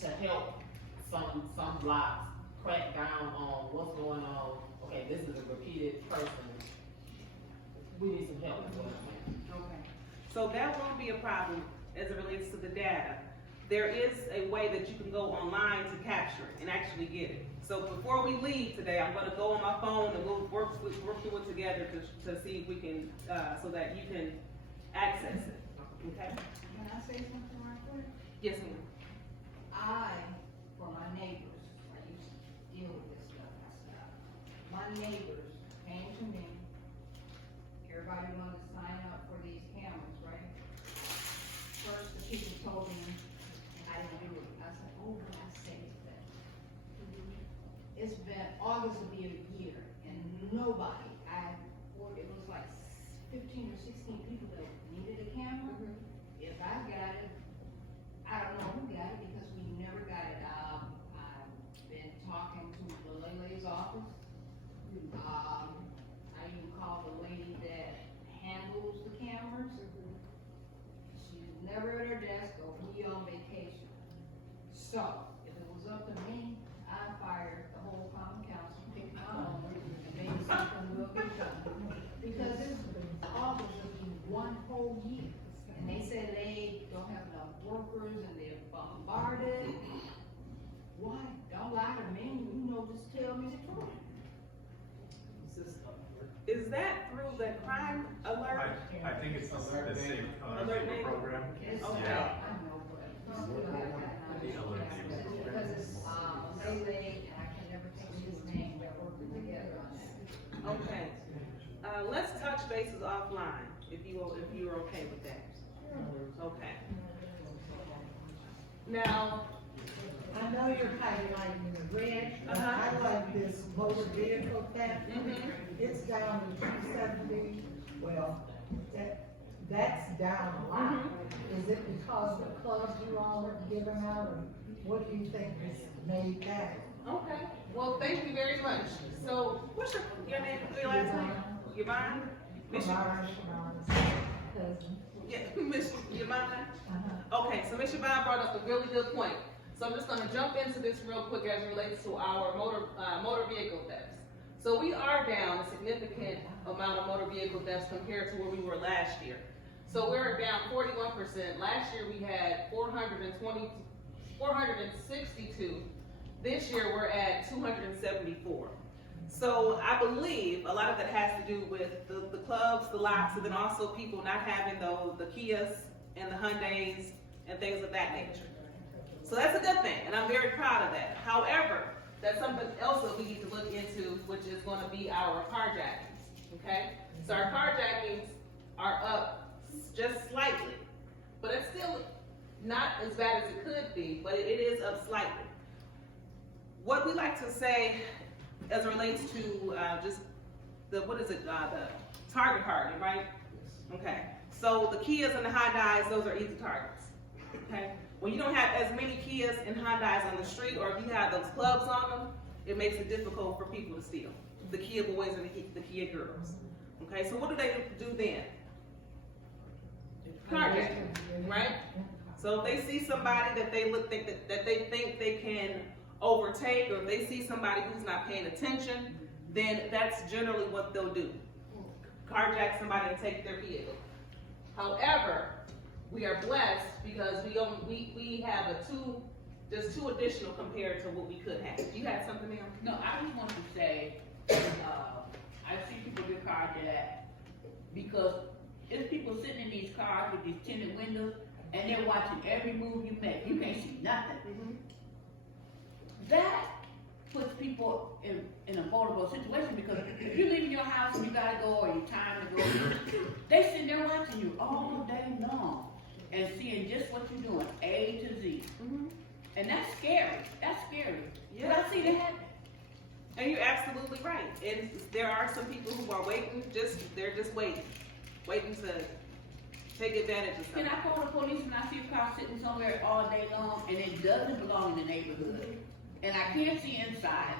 to help some blocks crack down on what's going on. Okay, this is a repeated person. We need some help is what I'm saying. Okay. So that won't be a problem as it relates to the data. There is a way that you can go online to capture it and actually get it. So before we leave today, I'm gonna go on my phone and we'll work through it together to see if we can, so that you can access it, okay? Can I say something right quick? Yes, ma'am. For my neighbors, I used to deal with this stuff myself. My neighbors came to me, everybody wanted to sign up for these cameras, right? First, the people told me I didn't do it. I said, oh, but I saved that. It's been, August will be a year, and nobody, it was like 15 or 16 people that needed a camera. If I got it, I don't know who got it because we never got it. I've been talking to the Lele's office. I even called the lady that handles the cameras. She's never at her desk or we on vacation. So, if it was up to me, I'd fire the whole common council, pick my own, and maybe something will be done. Because this office will be 1 whole year. And they said they don't have enough workers and they're bombarded. Why? Don't lie to me, just tell me the truth. Is that through the crime alert? I think it's the safe Alert name? program. It's Okay. I know, but we still have that. Because it's, Lele, and I can never think of his name, they're working together on that. Okay. Let's touch bases offline, if you're okay with that. Okay. Now, I know you're highlighting the red, but I like this motor vehicle theft. It's down to 270, well, that's down a lot. Is it because the clubs you all have given out, or what do you think has made that? okay. Well, thank you very much. So, what's your name, your last name? Yvonne? Miss Cousin. Yeah, Miss Yvonne? Okay, so Miss Yvonne brought up a really good point. So I'm just gonna jump into this real quick as it relates to our motor vehicle thefts. So we are down a significant amount of motor vehicle thefts compared to where we were last year. So we're down 41%. Last year we had 462. This year we're at 274. So I believe a lot of that has to do with the clubs, the lots, and then also people not having the Kias and the Hyundais and things of that nature. So that's a good thing, and I'm very proud of that. However, that's something else that we need to look into, which is going to be our carjackings, okay? So our carjackings are up just slightly, but it's still not as bad as it could be, but it is up slightly. What we like to say as it relates to just the target hardening, right? Okay, so the Kias and the Hyundais, those are easy targets, okay? When you don't have as many Kias and Hyundais on the street, or if you have those clubs on them, it makes it difficult for people to steal. The Kia boys and the Kia girls. Okay, so what do they do then? Carjacking, right? So if they see somebody that they that they think they can overtake, or if they see somebody who's not paying attention, then that's generally what they'll do. Carjack somebody and take their vehicle. However, we are blessed because we have just two additional compared to what we could have. You had something, ma'am? No, I just wanted to say, I see people get carjacked because there's people sitting in these cars with these tinted windows and they're watching every move you make. You can't see nothing. That puts people in a vulnerable situation because if you're leaving your house and you gotta go or you're time to go, they sitting there watching you all day long and seeing just what you're doing, A to Z. And that's scary. That's scary. Yeah. But I see that happen. And you're absolutely right. And there are some people who are waiting, they're just waiting to take advantage of something. Can I call the police when I see a car sitting somewhere all day long and it doesn't belong in the neighborhood? And I can't see inside.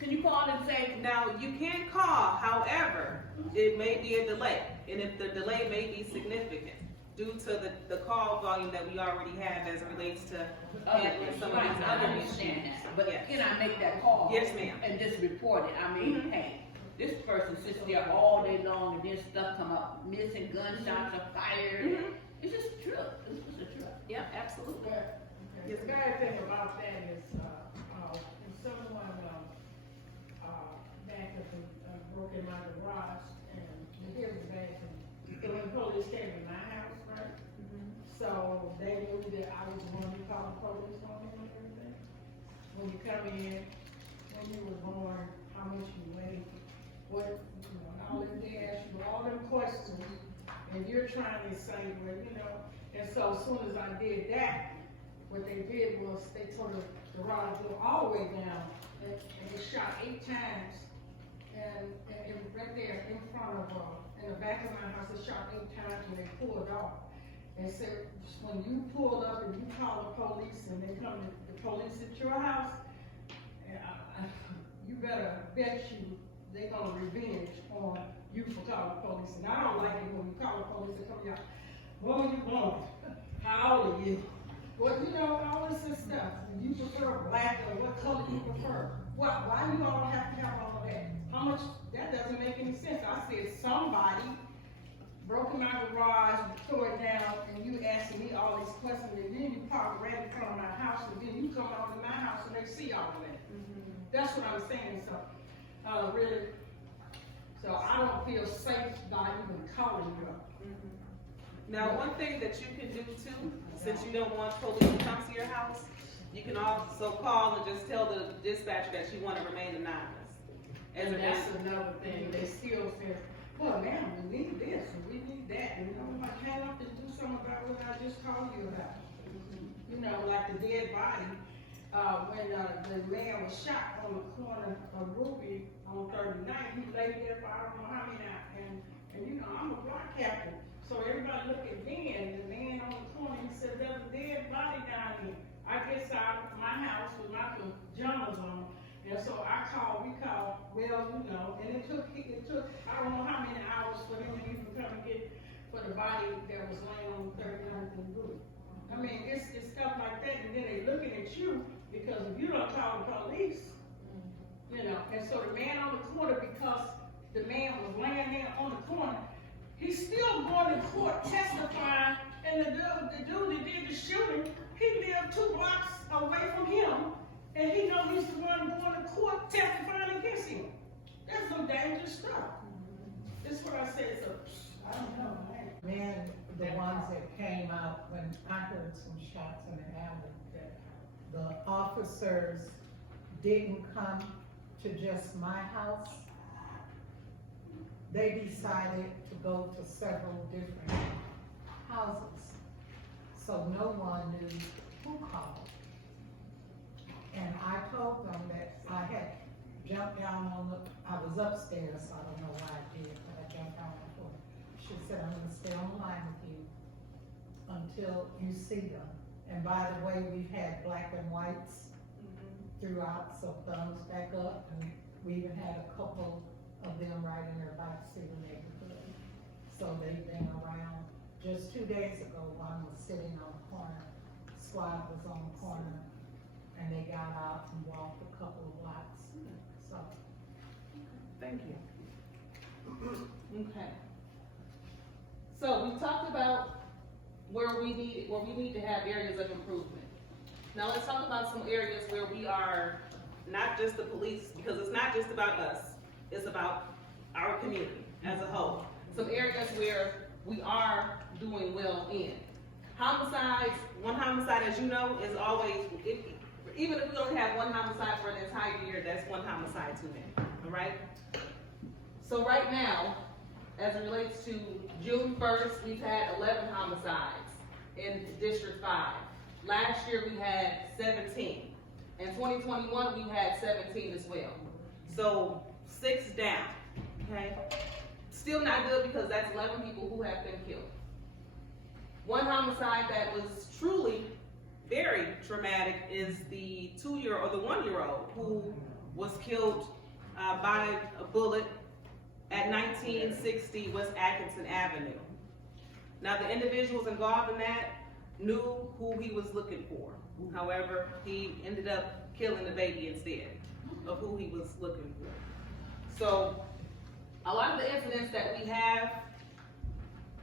Can you call and say? Now, you can call, however, it may be a delay. And if the delay may be significant due to the call volume that we already have as it relates to handling some of these other issues. But Yes. can I make that call? Yes, ma'am. And just report it? I mean, hey, this person sits there all day long and then stuff come up, missing, gunshots are fired. It's just a truck. It's just a truck. Yep, absolutely. The bad thing about that is, if someone, back up and broke in my garage, and here's the bad thing. So when the police came to my house, right? So they knew that I was the one who called the police on him and everything. When you come in, when you were born, how much you weigh, what, you know, and all that, they ask you all them questions, and you're trying to say, well, you know, and so as soon as I did that, what they did was they tore the garage door all the way down, and it shot 8 times, and right there in front of, in the back of my house, it shot 8 times when they pulled off. And so when you pulled up and you call the police and they come to the police at your house, you better bet you they're gonna revenge on you for calling the police. And I don't like it when you call the police and come out, what are you born? How old are you? Well, you know, all this is stuff. You prefer black or what color you prefer? Why you all have to have all of that? How much, that doesn't make any sense. I said somebody broke in my garage, tore it down, and you asking me all these questions, and then you park right in front of my house, and then you come over to my house and they see all of that. That's what I'm saying, so, really, so I don't feel safe by even calling you up. Now, one thing that you can do too, since you don't want police to come to your house, you can also call and just tell the dispatcher that you want to remain anonymous. And that's another thing, they still say, well, ma'am, we need this, and we need that, and you know, I can't have to do something about what I just called you about. You know, like the dead body, when the man was shot on the corner of Ruby on 39th, he laid there for I don't know how many hours, and you know, I'm a block captain, so everybody look at me, and the man on the corner, he said, there's a dead body down here. I guess out of my house with my pajamas on, and so we called, well, you know, and it took, I don't know how many hours for him to even come and get, for the body that was laying on 39th and Ruby. I mean, it's stuff like that, and then they looking at you, because if you don't call the police, you know, and so the man on the corner, because the man was laying there on the corner, he's still going to court testifying, and the dude that did the shooting, he lived 2 blocks away from him, and he know he's the one going to court testifying against him. That's some dangerous stuff. That's what I said, so, I don't know, man. Man, the ones that came out when I heard some shots in the alley, that the officers didn't come to just my house. They decided to go to several different houses. So no one knew who called. And I told them that I had jumped down on I was upstairs, so I don't know why I did, but I jumped down on the floor. She said, I'm gonna stay on the line with you until you see them. And by the way, we've had black and whites throughout, so thumbs back up, and we even had a couple of them riding their bikes through the neighborhood. So they've been around. Just 2 days ago, one was sitting on the corner, squad was on the corner, and they got out and walked a couple of blocks, so. Thank you. Okay. So we talked about where we need to have areas of improvement. Now let's talk about some areas where we are not just the police, because it's not just about us, it's about our community as a whole. Some areas where we are doing well in. Homicides, one homicide, as you know, is always, even if we only have one homicide for an entire year, that's one homicide too many, all right? So right now, as it relates to June 1st, we've had 11 homicides in District 5. Last year we had 17. In 2021, we had 17 as well. So 6 down, okay? Still not good because that's 11 people who have been killed. One homicide that was truly very traumatic is the 2-year-old or the 1-year-old who was killed by a bullet at 1960 West Atkinson Avenue. Now the individuals involved in that knew who he was looking for. However, he ended up killing the baby instead of who he was looking for. So a lot of the incidents that we have,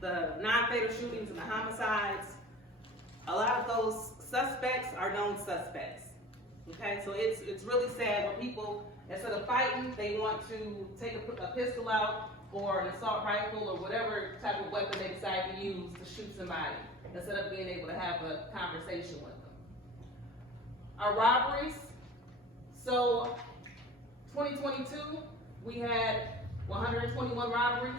the non-fatal shootings and the homicides, a lot of those suspects are known suspects. Okay, so it's really sad when people, instead of fighting, they want to take a pistol out or an assault rifle or whatever type of weapon they decide to use to shoot somebody, instead of being able to have a conversation with them. Our robberies, so 2022, we had 121 robberies.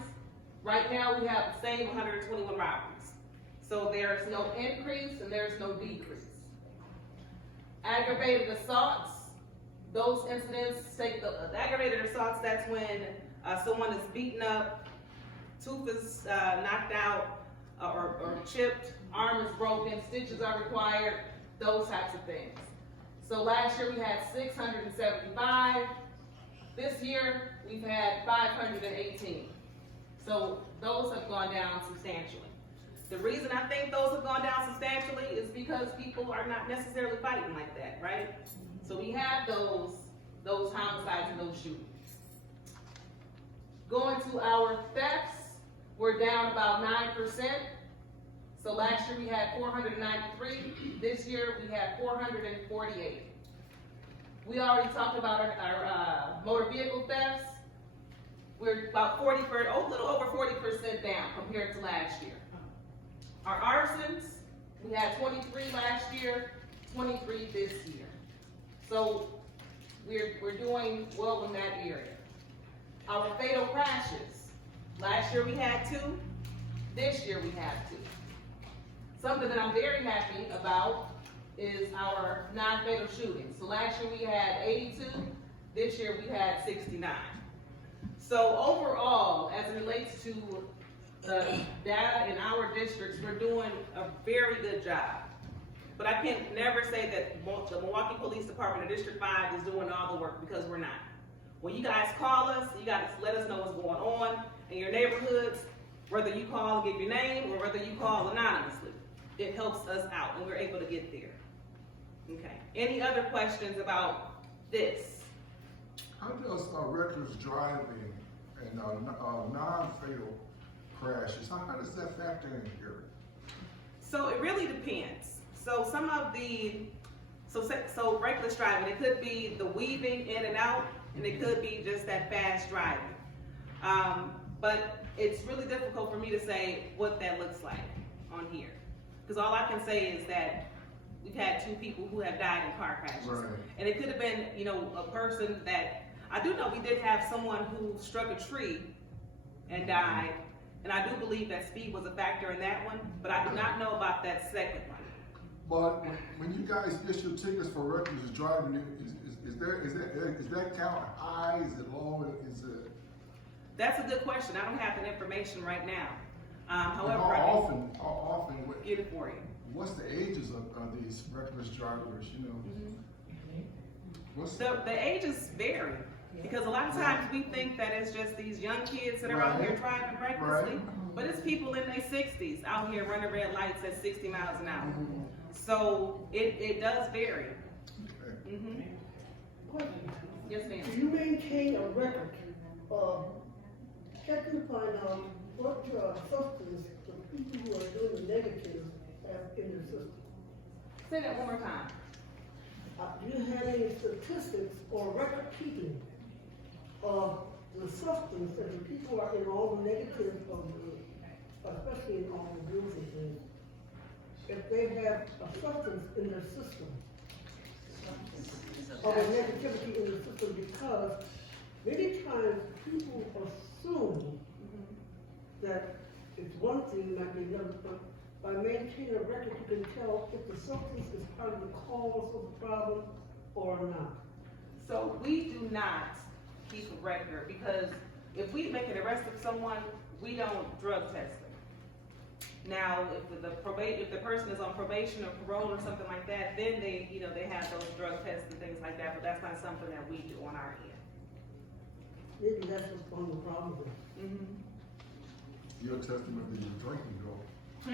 Right now, we have the same 121 robberies. So there's no increase and there's no decrease. Aggravated assaults, those incidents take the aggravated assaults, that's when someone is beaten up, tooth is knocked out or chipped, arm is broken, stitches are required, those types of things. So last year we had 675. This year we've had 518. So those have gone down substantially. The reason I think those have gone down substantially is because people are not necessarily fighting like that, right? So we have those homicides and those shootings. Going to our thefts, we're down about 9%. So last year we had 493. This year we had 448. We already talked about our motor vehicle thefts. We're about a little over 40% down compared to last year. Our arsons, we had 23 last year, 23 this year. So we're doing well in that area. Our fatal crashes, last year we had 2, this year we have 2. Something that I'm very happy about is our non-fatal shootings. So last year we had 82, this year we had 69. So overall, as it relates to the data in our districts, we're doing a very good job. But I can never say that the Milwaukee Police Department of District 5 is doing all the work, because we're not. When you guys call us, you guys let us know what's going on in your neighborhoods, whether you call and give your name or whether you call anonymously. It helps us out and we're able to get there. Okay, any other questions about this? How does reckless driving and non-fatal crashes, how does that factor in here? So it really depends. So some of the, so reckless driving, it could be the weaving in and out, and it could be just that fast driving. But it's really difficult for me to say what that looks like on here. Because all I can say is that we've had 2 people who have died in car crashes. Right. And it could have been, a person that, I do know we did have someone who struck a tree and died. And I do believe that speed was a factor in that one, but I do not know about that second one. But when you guys issue tickets for reckless driving, is that count high? Is it low? Is it? That's a good question. I don't have that information right now. How However, often? get it for you. what's the ages of these reckless drivers, you know? What's The ages vary, because a lot of times we think that it's just these young kids that are out here driving recklessly, but it's people in their 60s out here running red lights at 60 miles an hour. So it does vary. Yes, ma'am. Do you maintain a record of checking to find out what substance the people who are doing the negatives have in their system? Say that one more time. Do you have any statistics or record keeping of the substance that the people are in all the negatives of the, especially in all the rules and things, if they have a substance in their system, or a negativity in the system, because many times people assume that it's one thing, might be another, but by maintaining a record, you can tell if the substance is part of the cause of the problem or not. So we do not keep a record, because if we make an arrest of someone, we don't drug test them. Now, if the person is on probation or parole or something like that, then they have those drug tests and things like that, but that's not something that we do on our end. Maybe that's what's one of the problems is. Your testament that you're drinking, though.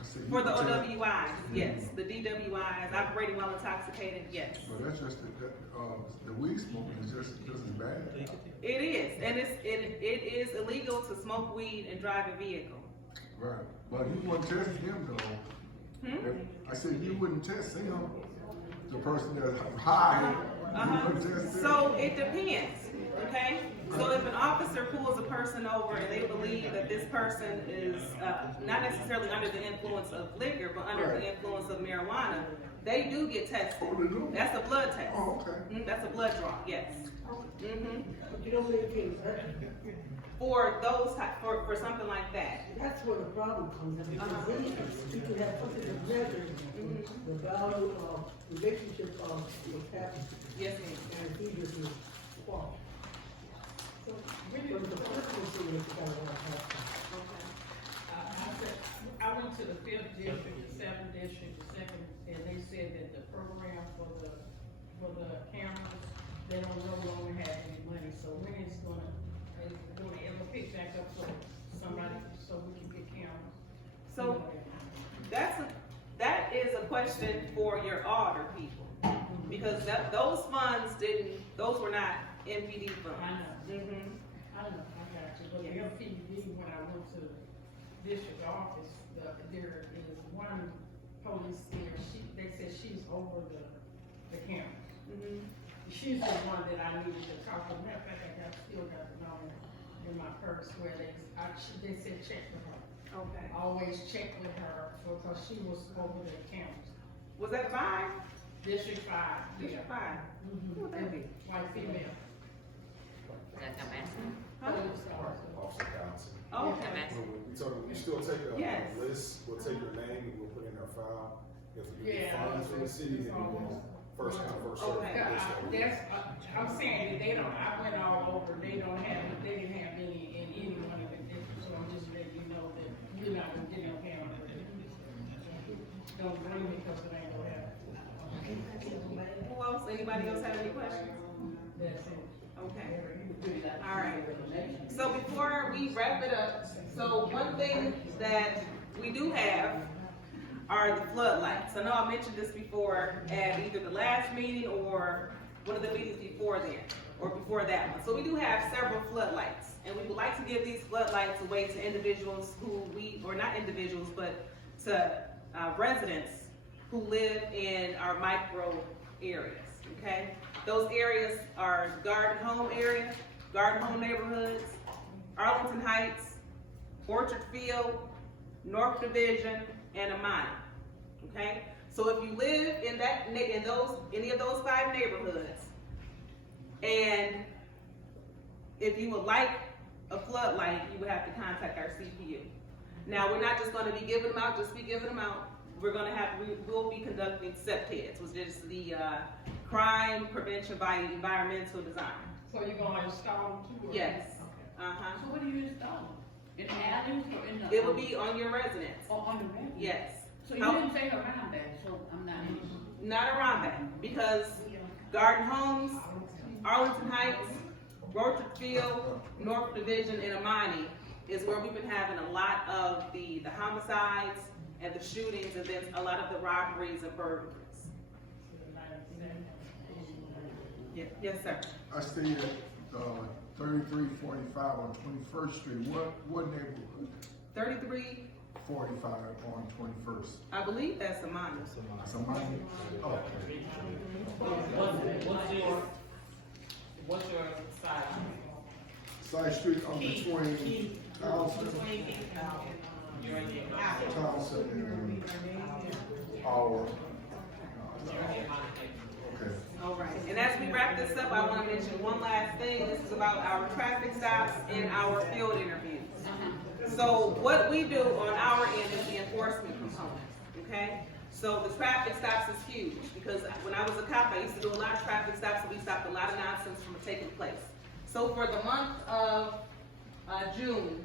I said, For the you can tell- OWIs, yes. The DWIs, operating while intoxicated, yes. But that's just, the weed smoking is just as bad. It is, and it is illegal to smoke weed and drive a vehicle. Right, but you wouldn't test him though. I said you wouldn't test him, the person that's high, you wouldn't test him. So it depends, okay? So if an officer pulls a person over and they believe that this person is not necessarily under the influence of liquor, but under the influence of marijuana, they do get tested. Oh, they do? That's a blood test. Oh, okay. That's a blood draw, yes. But you don't maintain a record. For for something like that. That's where the problem comes in, because then you can have something that measures the value of relationship of what's happening. Yes, ma'am. And he just is fault. So But really, the first thing is you gotta have I went to the 5th district, the 7th district, the 2nd, and they said that the program for the cameras, they don't no longer have any money, so when it's gonna ever pick back up so somebody, so we can get cameras? So that is a question for your auditor people, because those funds those were not NPD funds. I know. I know, I got you, but the LPD, when I went to the district office, there is one police there, they said she's over the cameras. She's the one that I needed to talk to. Matter of fact, I still got the number in my purse where they said check with her. Okay. Always check with her because she was over the cameras. Was that 5? District 5. District 5. Who would that be? White female. Huh? Officer Johnson. Oh, okay. We told them, we still take a Yes. list, we'll take your name and we'll put it in our file. If we get Yeah. funds from the city, then we'll first come, first served. Okay. I'm saying that they don't, I went all over, they didn't have any in any one of the districts, so I'm just letting you know that you're not gonna get no camera. Don't blame me because it ain't gonna happen. Who else? Anybody else have any questions? That's it. Okay. All right. So before we wrap it up, so one thing that we do have are the floodlights. I know I mentioned this before at either the last meeting or one of the meetings before then, or before that one. So we do have several floodlights, and we would like to give these floodlights away to individuals or not individuals, but to residents who live in our micro areas, okay? Those areas are Garden Home area, Garden Home neighborhoods, Arlington Heights, Orchard Field, North Division, and Amani, okay? So if you live in any of those 5 neighborhoods, and if you would like a floodlight, you would have to contact our CPU. Now, we're not just gonna be giving them out, just be giving them out. We will be conducting CEPTEDs, which is the Crime Prevention by Environmental Design. So you're gonna install them too? or- Yes. Okay. So what do you install? In alleys or in the? It will be on your residence. Or on the roof? Yes. So you didn't say around that, so I'm not. Not around that, because Garden Homes, Arlington Heights, Orchard Field, North Division, and Amani is where we've been having a lot of the homicides and the shootings, and then a lot of the robberies and burglaries. Yes, sir. I stay at 3345 on 21st Street. What neighborhood? 3345 on 21st. I believe that's Amani. Somebody? Oh. What's your side? Side street on between Townsend and our. Okay. All right, and as we wrap this up, I want to mention one last thing. This is about our traffic stops and our field interviews. So what we do on our end is the enforcement component, okay? So the traffic stops is huge, because when I was a cop, I used to do a lot of traffic stops, and we stopped a lot of nonsense from taking place. So for the month of June,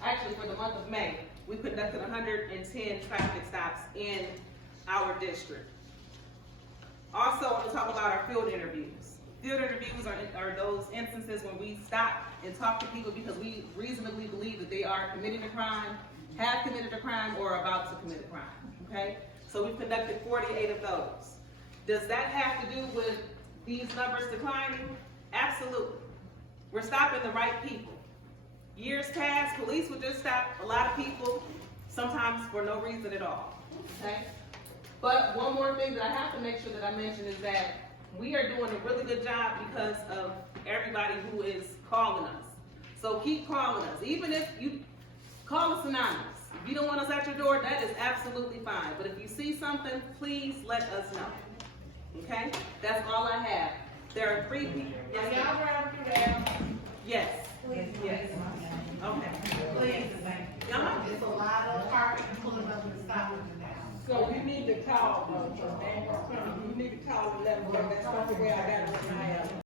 actually for the month of May, we conducted 110 traffic stops in our district. Also, I want to talk about our field interviews. Field interviews are those instances when we stop and talk to people because we reasonably believe that they are committing a crime, have committed a crime, or are about to commit a crime, okay? So we've conducted 48 of those. Does that have to do with these numbers declining? Absolutely. We're stopping the right people. Years past, police would just stop a lot of people, sometimes for no reason at all, okay? But one more thing that I have to make sure that I mention is that we are doing a really good job because of everybody who is calling us. So keep calling us. Even if you call us anonymous. If you don't want us at your door, that is absolutely fine. But if you see something, please let us know. Okay? That's all I have. There are 3 people. Are y'all driving through there? Yes. Please. Yes. Okay. Please, thank you. It's a lot of parking pulling up and stopping now. So you need to call, you need to call and let them know that's not the way I got it